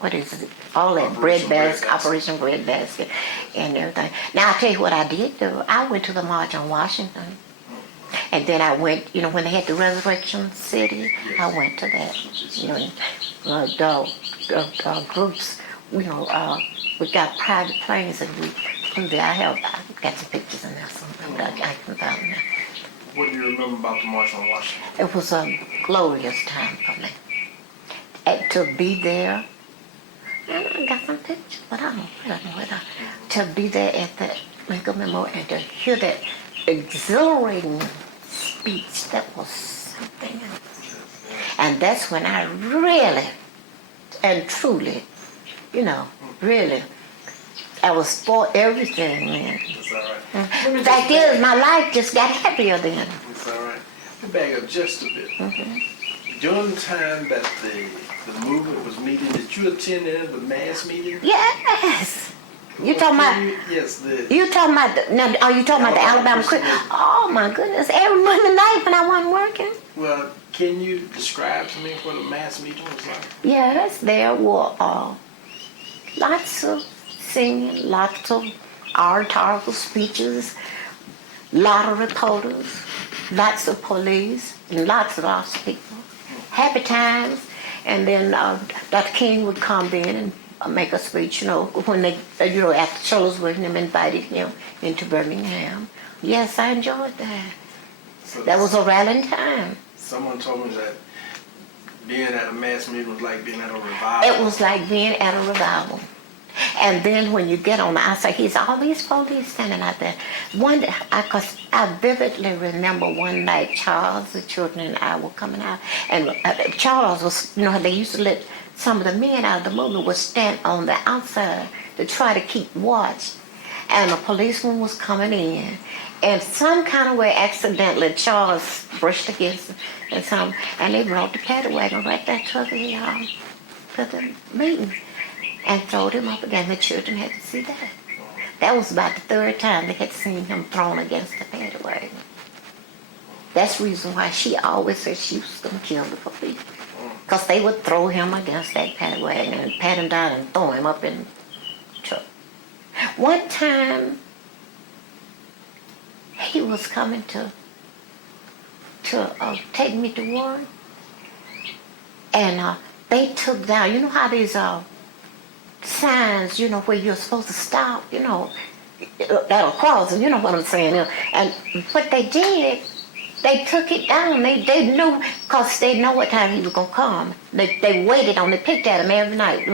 what is it? All that bread basket, Operation Bread Basket, and everything. Now, I'll tell you what I did do. I went to the March on Washington. And then I went, when they had the Resurrection City, I went to that. The groups, we got private planes and we flew there. I got some pictures in there somewhere. I can find them. What do you remember about the March on Washington? It was a glorious time for me. And to be there, I got some pictures, but I don't know whether to be there at the Lincoln Memorial and to hear that exhilarating speech, that was something else. And that's when I really and truly, really, I was for everything then. That's all right. The fact is, my life just got happier then. That's all right. Let me back up just a bit. During the time that the movement was meeting, did you attend any of the mass meetings? Yes. You talking about? Yes. You talking about? Now, are you talking about the Alabama Christian? Oh my goodness! Every Monday night when I wasn't working. Well, can you describe to me what a mass meeting was like? Yes, there were lots of singing, lots of oratorical speeches, lot of reporters, lots of police, and lots of people. Happy times, and then Dr. King would come in and make a speech, when they, after Charlottesville, invited him into Birmingham. Yes, I enjoyed that. So that was a rallying time. Someone told me that being at a mass meeting was like being at a revival. It was like being at a revival. And then when you get on the outside, he's all these police standing out there. Because I vividly remember one night, Charles, the children, and I were coming out. And Charles was, they used to let some of the men out of the movement would stand on the outside to try to keep watch. And a policeman was coming in. And some kind of way, accidentally, Charles brushed against him. And they brought the paddy wagon right there to the meeting. And throwed him up again. The children had to see that. That was about the third time they had seen him thrown against the paddy wagon. That's the reason why she always said she was going to kill the police. Because they would throw him against that paddy wagon and pat him down and throw him up in the truck. One time, he was coming to take me to work. And they took down, how these signs, where you're supposed to stop, that'll cross, you know what I'm saying. And what they did, they took it down. They knew, because they know what time he was going to come. They waited on, they picked at him every night.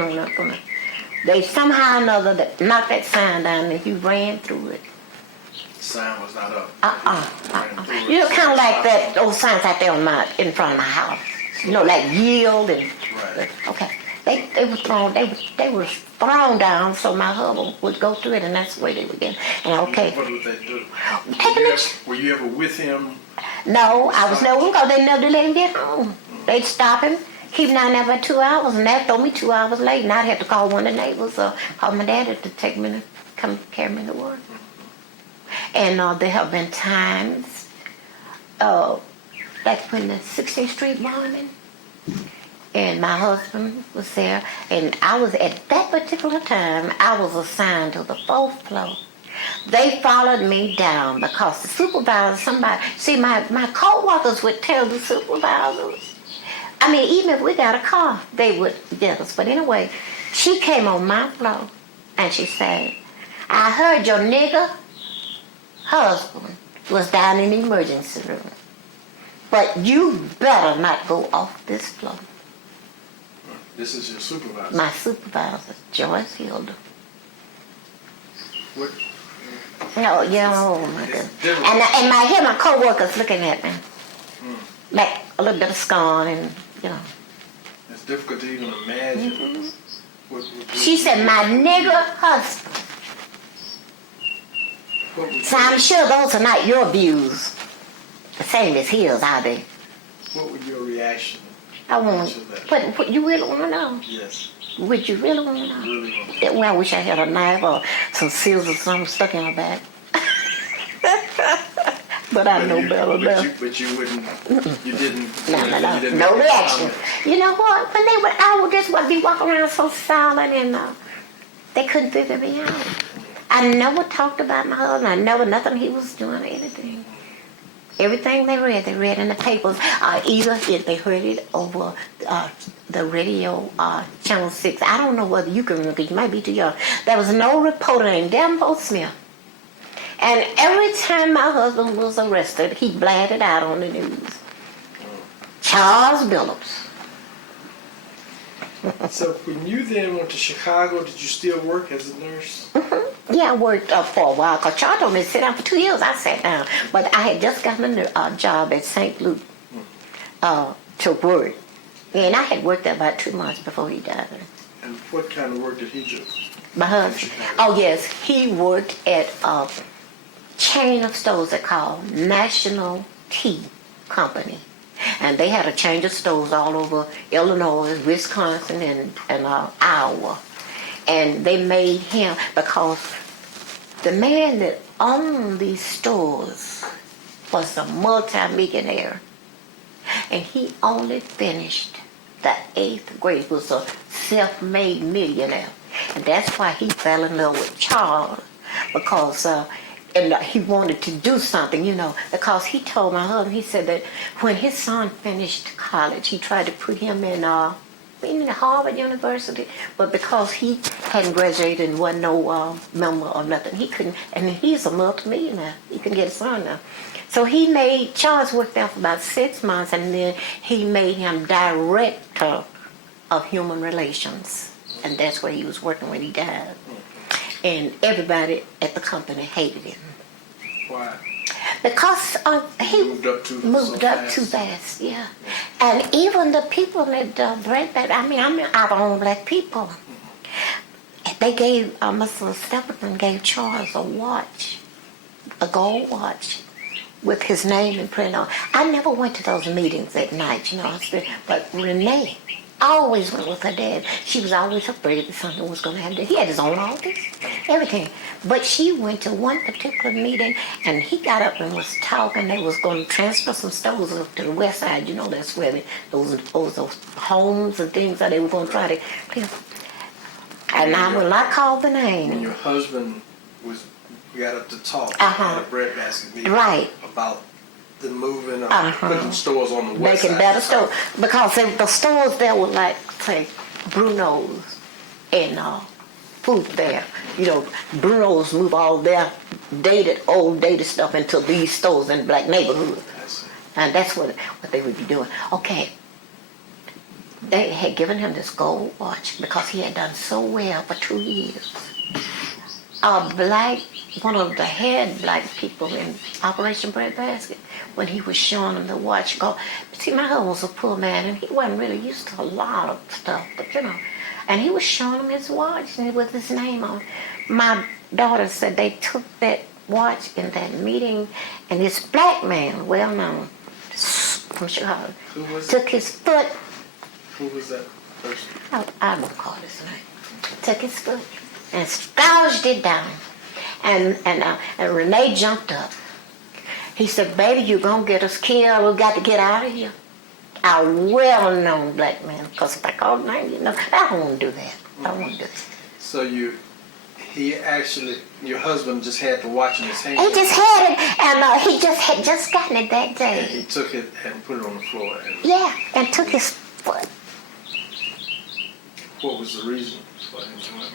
They somehow or another knocked that sign down and he ran through it. The sign was not up. Kind of like that, those signs out there in front of my house. Like yield and, right. Okay. They were thrown down, so my husband would go through it, and that's the way they would get. And okay. What would they do? Were you ever with him? No, I was never, because they never let him get home. They'd stop him, keep him down there for 2 hours, and that throw me 2 hours late, and I'd have to call one of the neighbors or call my daddy to take me to come carry me to work. And there have been times, like when the 16th Street bombing. And my husband was there, and I was, at that particular time, I was assigned to the 4th floor. They followed me down because the supervisor, my co-workers would tell the supervisors. I mean, even if we got a car, they would get us. But anyway, she came on my floor and she said, I heard your nigger husband was down in the emergency room. But you better not go off this floor. This is your supervisor. My supervisor, Joyce Hilda. What? No, oh my goodness. And I hear my co-workers looking at me. Like a little bit of scorn and, It's difficult to even imagine. Mm-hmm. What She said, my nigger husband. So I'm sure those are not your views. The same as his, are they? What would your reaction I want, to that? what you really want to know? Yes. Would you really want to know? Really want to know. Well, I wish I had a knife or some scissors or something stuck in her back. But I know better now. But you wouldn't. You didn't. No, you didn't no make reaction. comment. You know what? When I would just be walking around so silent and they couldn't figure me out. I never talked about my husband. I never nothing he was doing or anything. Everything they read in the papers. Either if they heard it over the radio, Channel 6. I don't know whether you can remember, because you might be too young. There was no reporter named Dambo Smith. And every time my husband was arrested, he blatted out on the news. Charles Billups. So when you then went to Chicago, did you still work as a nurse? Yeah, I worked for a while, because Charles told me to sit down for 2 years. I sat down. But I had just gotten a job at St. Luke to work. And I had worked there about 2 months before he died. And what kind of work did he do? My husband? Oh, yes. He worked at a chain of stores they called National Tea Company. And they had a chain of stores all over Illinois, Wisconsin, and Iowa. And they made him, because the man that owned these stores was a multi-millionaire. And he only finished the 8th grade. He was a self-made millionaire. And that's why he fell in love with Charles, because he wanted to do something, because he told my husband, he said that when his son finished college, he tried to put him in Harvard University, but because he hadn't graduated and wasn't no member or nothing, he couldn't, and he's a multimillionaire. He couldn't get a son now. So Charles worked there for about 6 months, and then he made him director of human relations. And that's where he was working when he died. And everybody at the company hated him. Why? Because he moved up too fast, yeah. And even the people at Breadbasket, I'm our own black people. They gave, Mr. Stapleton gave Charles a watch, a gold watch, with his name in print on. I never went to those meetings at night, but Renee always went with her dad. She was always afraid that something was going to happen. He had his own office, everything. But she went to one particular meeting, and he got up and was talking. They was going to transfer some stores up to the west side. That's where those homes and things that they were going to try to clear. And I will not call the name. When your husband got up to talk at a Breadbasket meeting about the moving of putting stores on the west side. Making better stores. Because the stores there were like, say, Bruno's and Food Fair. Bruno's move all their old dated stuff into these stores in the black neighborhood. And that's what they would be doing. Okay. They had given him this gold watch because he had done so well for 2 years. One of the head black people in Operation Breadbasket, when he was showing him the watch, see, my husband was a poor man, and he wasn't really used to a lot of stuff, but and he was showing him his watch and with his name on it. My daughter said they took that watch in that meeting, and this black man, well known, from Chicago, took his foot. Who was that person? I don't call his name. Took his foot and scourged it down. And Renee jumped up. He said, "Baby, you're going to get us killed. We got to get out of here." A well-known black man, because if I call his name, I don't want to do that. I don't want to do that. So he actually, your husband just had to watch in his hand. He just had it, and he just had just gotten it that And day. he took it and put it on the floor. And Yeah, and took his foot. what was the reason for him doing it?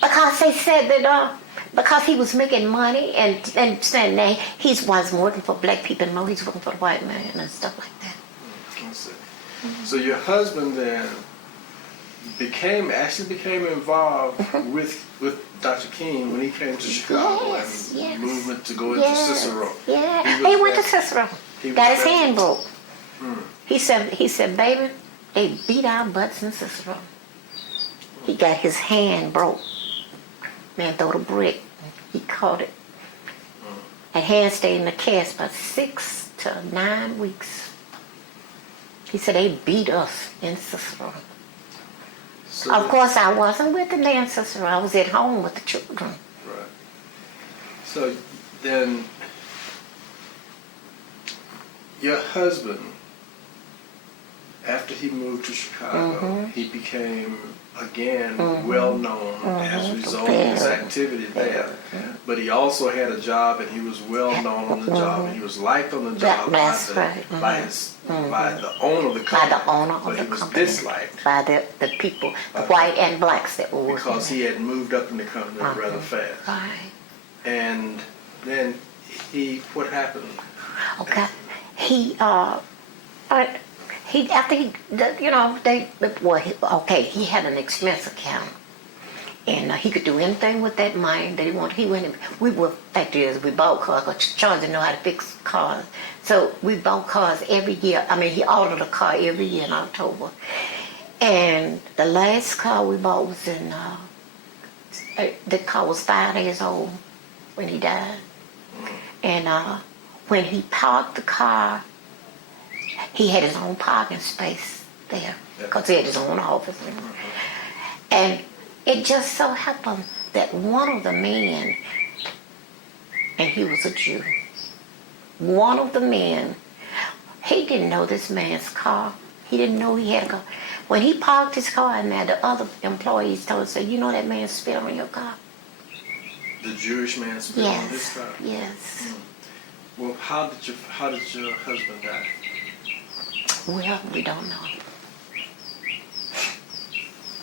Because they said that because he was making money and saying that he wasn't working for black people anymore, he's working for the white man and stuff like that. Let's see. So your husband then became involved with Dr. King when he came to Chicago Yes, and yes. movement to go into Yes, Cicero. yeah. was He went to back- Cicero. he was Got his back- hand broke. Hmm. He said, baby, they beat our butts in Cicero. He got his hand broke. Man throwed a brick. He caught it. That hand stayed in the cast for 6 to 9 weeks. He said they beat us in Cicero. So Of course, I wasn't with the damn Cicero. I was at home with the children. Right. So then your husband, after he moved to Chicago, he became again well known as a result of his activity there. But he also had a job, and he was well known on the job, and he was liked on the job That's by right. by the owner of the By company. the owner of but the he was company. disliked By the people, the white and blacks that were working. because he had moved up in the company rather fast. Right. And then what happened? Okay. He after he he had an expense account, and he could do anything with that money that he wanted. We bought cars. 'Cause Charles didn't know how to fix cars, so we bought cars every year. I mean, he ordered a car every year in October, and the last car we bought was the car was 5 days old when he died, and when he parked the car, he had his own parking space there because he had his own office. And it just so happened that one of the men, and he was a Jew, one of the men, he didn't know this man's car. He didn't know he had a car. When he parked his car in there, the other employees told us, you know that man spit on your car? The Jewish man spit on his car. Yes. Well, how did your husband die? Well, we don't know.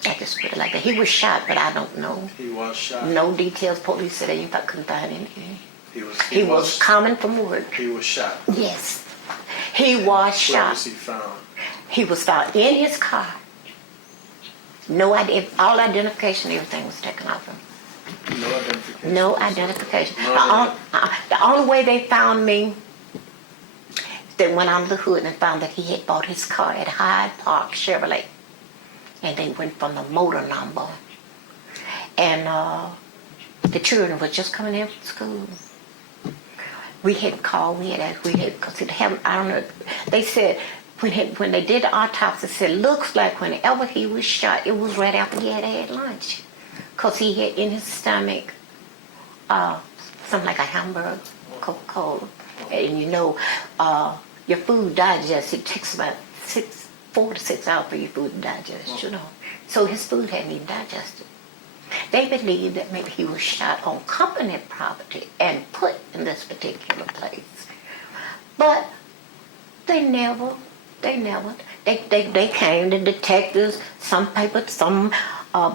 I just put it like that. He was shot, but I don't know. He was shot. No details. Police said they couldn't find anything. He was coming from work. He was shot. Yes. He was shot. Where was he found? He was found in his car. No idea. All identification, everything was taken off him. No identification. No identification. No The only way they found me, they went under the hood and found that he had bought his car at Hyde Park Chevrolet. And they went from the motor number. And the children were just coming in from school. We had called, because I don't know, they said, when they did the autopsy, it said, looks like whenever he was shot, it was right after he had lunch. Because he had in his stomach something like a hamburger, Coca-Cola. And your food digests, it takes about 4 to 6 hours for your food to digest, So his food hadn't even digested. They believe that maybe he was shot on company property and put in this particular place. But they came, the detectives, some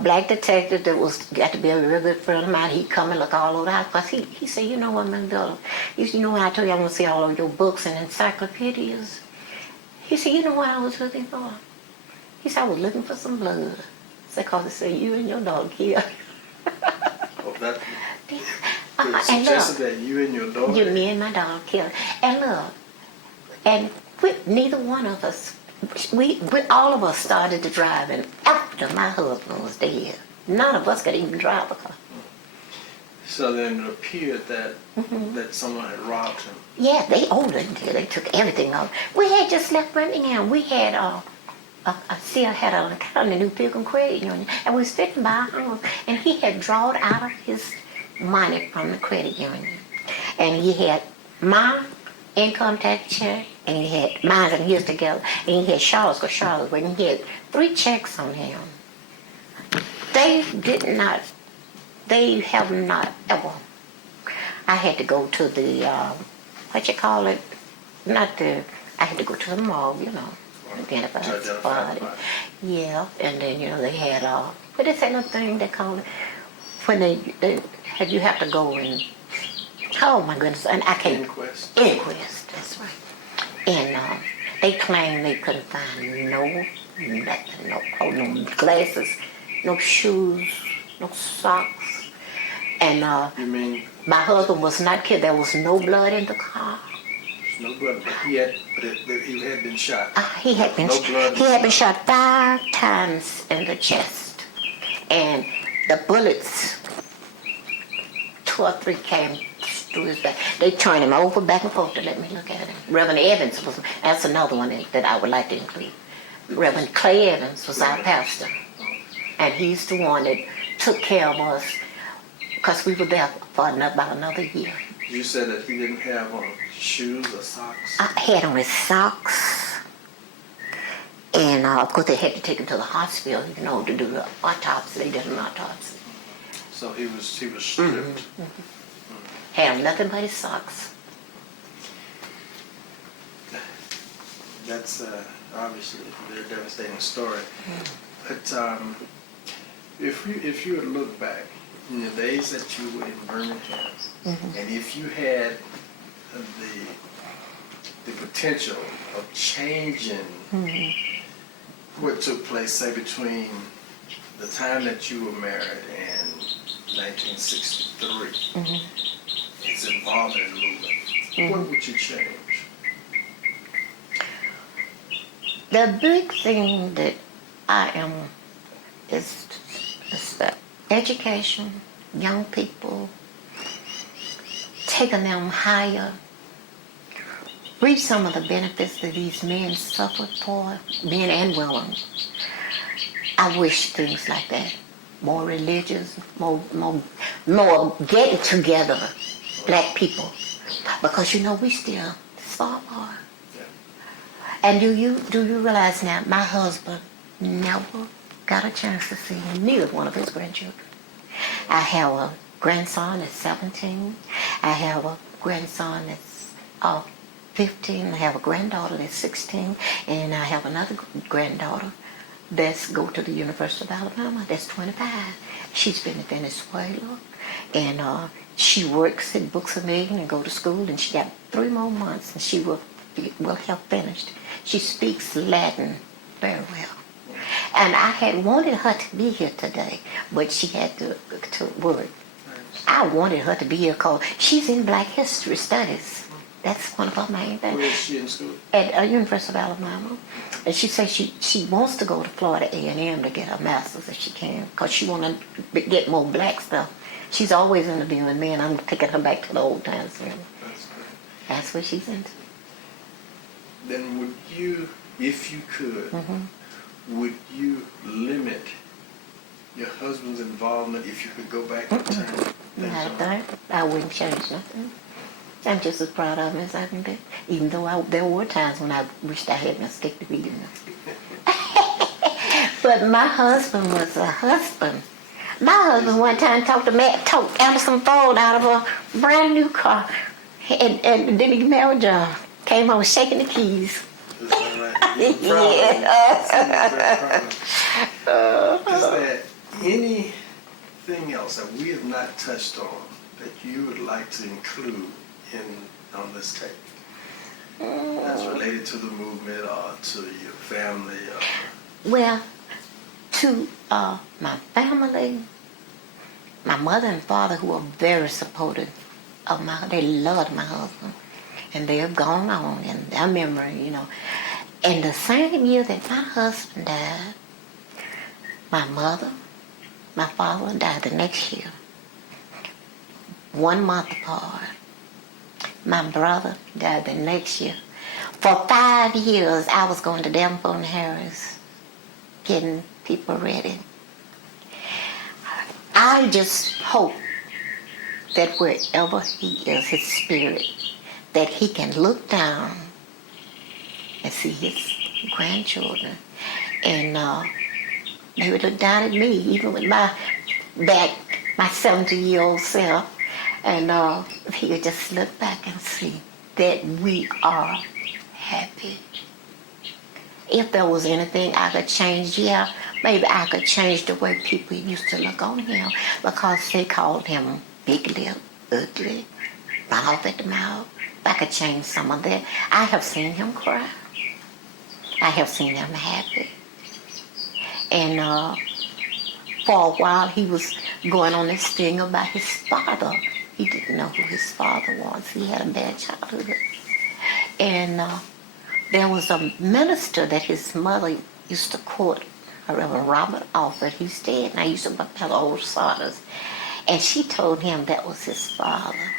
black detective that got to be a real good friend of mine. He'd come and look all over the house. Because he said, you know what, Miss Billups, you know when I told you I want to see all of your books and encyclopedias? He said, you know what I was looking for? He said, I was looking for some blood. Because it said, you and your dog killed. Oh, that And suggested look, that you and your dog. me and my dog killed. And look, neither one of us, we all of us started to driving after my husband was dead. None of us could even drive a car. So then it appeared that that someone had robbed him. Yeah, they took everything off. We had just left Birmingham. We had still had an account in the New Pilgrim Credit Union, and we was sitting by our house, and he had drawn out of his money from the credit union, and he had my income tax check, and he had mine and his together, and he had Charles, because Charles was, he had 3 checks on him. They did not they have not ever. I had to go to the, what you call it? Not the, I had to go to the mall, identify the body. Yeah, and then, they had, what is that little thing they call it? When they had, you have to go and, oh my goodness, and I can't. Inquest, that's right. And they claimed they couldn't find nothing, no glasses, no shoes, no socks. And You mean my husband was not killed. There was no blood in the car. there's no blood, but he had been shot. He had been No blood. he had been shot 5 times in the chest, and the bullets, 2 or 3 came through his back. They turned him over back and forth to let me look at him. Reverend Evans that's another one that I would like to include. Reverend Clay Evans was our pastor, and he's the one that took care of us because we were there for about another year. You said that he didn't have on shoes or socks. I had on his socks, and of course they had to take him to the hospital, to do the autopsy. They did an autopsy. So he was stripped. Had on nothing but his socks. That's obviously a very devastating story. But if you would look back in the days that you were in Birmingham, and if you had the potential of changing what took place, say between the time that you were married and 1963, his involvement in the movement, what would you change? The big thing that I am is the education, young people, taking them higher, reap some of the benefits that these men suffered for, men and women. I wish things like that, more religious, more getting together, black people, because we still far apart. And do you realize now, my husband never got a chance to see neither one of his grandchildren. I have a grandson that's 17. I have a grandson that's 15. I have a granddaughter that's 16. And I have another granddaughter that's go to the University of Alabama that's 25. She's been in Venezuela. And she works at Books A Million and go to school. And she got 3 more months and she will have finished. She speaks Latin very well. And I had wanted her to be here today, but she had to work. I wanted her to be here because she's in Black History Studies. That's one of her main things. Where is she in school? At University of Alabama. And she says she wants to go to Florida A&M to get her master's if she can, because she want to get more black stuff. She's always interviewing me, and I'm taking her back to the old times. That's great. That's what she's into. Then would you, if you could, would you limit your husband's involvement if you could go back in time? Not a thing. I wouldn't change nothing. I'm just as proud of him as I can be. Even though there were times when I wished I had my stick to beat him. But my husband was a husband. My husband one time talked Anderson Ford out of a brand new car. And then he gave me a job. Came home shaking the keys. Is that right? Is there anything else that we have not touched on that you would like to include on this tape that's related to the movement or to your family? Well, to my family, my mother and father, who are very supportive of they loved my husband. And they have gone on in their memory, And the same year that my husband died, my mother, my father died the next year. 1 month apart. My brother died the next year. For 5 years, I was going to Danforth and Harris, getting people ready. I just hope that wherever he is, his spirit, that he can look down and see his grandchildren. And they would look down at me, even with my back my 70-year-old self, and if he could just look back and see that we are happy. If there was anything I could change, yeah, maybe I could change the way people used to look on him, because they called him big lip, ugly, mouth at the mouth. I could change some of that. I have seen him cry. I have seen him happy. And for a while he was going on this thing about his father. He didn't know who his father was. He had a bad childhood. And there was a minister that his mother used to court, Reverend Robert Alford. He's dead, and I used to work at old Sardis. And she told him that was his father.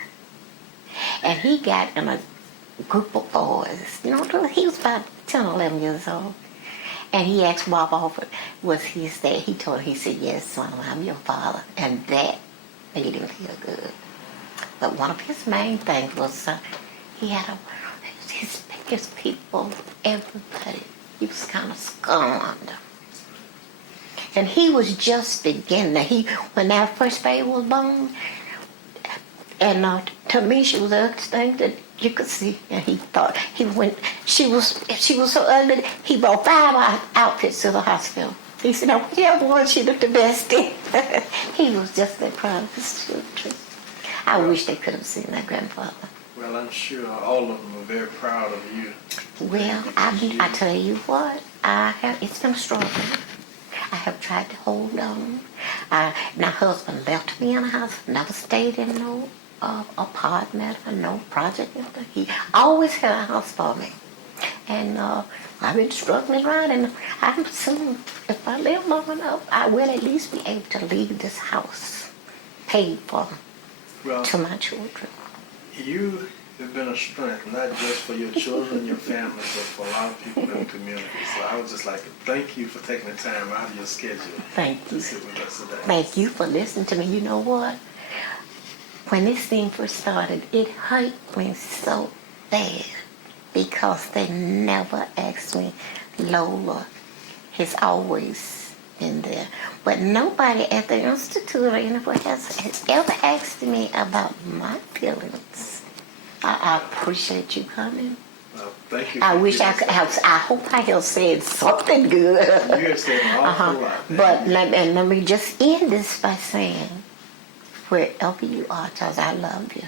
And he got in a group of boys. You know, he was about 10 or 11 years old. And he asked Bob Alford, was he there? He told him, he said, yes, son, I'm your father. And that made him feel good. But one of his main things was he had his biggest people, everybody. He was kind of scorned. And he was just beginning. When that first baby was born, and to me, she was the ugliest thing that you could see. And he thought she was so ugly. He brought 5 outfits to the hospital. He said, "No, whichever one she looked the best in." He was just that proud of his children. I wish they could have seen their grandfather. Well, I'm sure all of them are very proud of you. Well, I tell you what, it's been a struggle. I have tried to hold on. My husband left me in the house, never stayed in no apartment or no project. He always had a house for me. And I've been struggling around, and I'm soon, if I live long enough, I will at least be able to leave this house paid for to my children. You have been a strength, not just for your children, your family, but for a lot of people in the community. So I would just like to thank you for taking the time out of your schedule to sit with us today. Thank you for listening to me. You know what? When this thing first started, it hurt me so bad because they never asked me. Lola has always been there. But nobody at the Institute or anywhere else has ever asked me about my feelings. I appreciate you coming. Well, thank you. I wish I could have. I hope I have said something good. You have said an awful lot. But let me just end this by saying, wherever you are, Charles, I love you.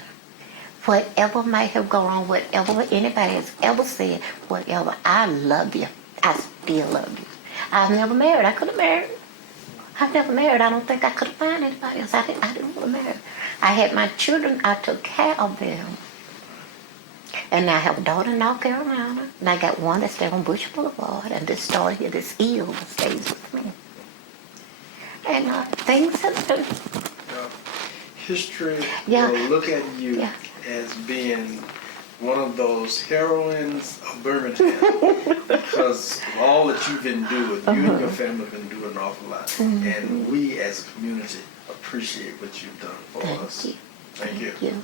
Whatever might have gone wrong, whatever anybody has ever said, whatever, I love you. I still love you. I've never married. I could have married. I've never married. I don't think I could have found anybody else. I didn't want to marry. I had my children. I took care of them. And I have a daughter in North Carolina, and I got one that's there on Bush Boulevard, and this daughter here, this eel, stays with me. And things have been... History will look at you as being one of those heroines of Birmingham because of all that you've endured. You and your family have endured an awful lot. And we as a community appreciate what you've done for us. Thank you. Thank you. Thank you.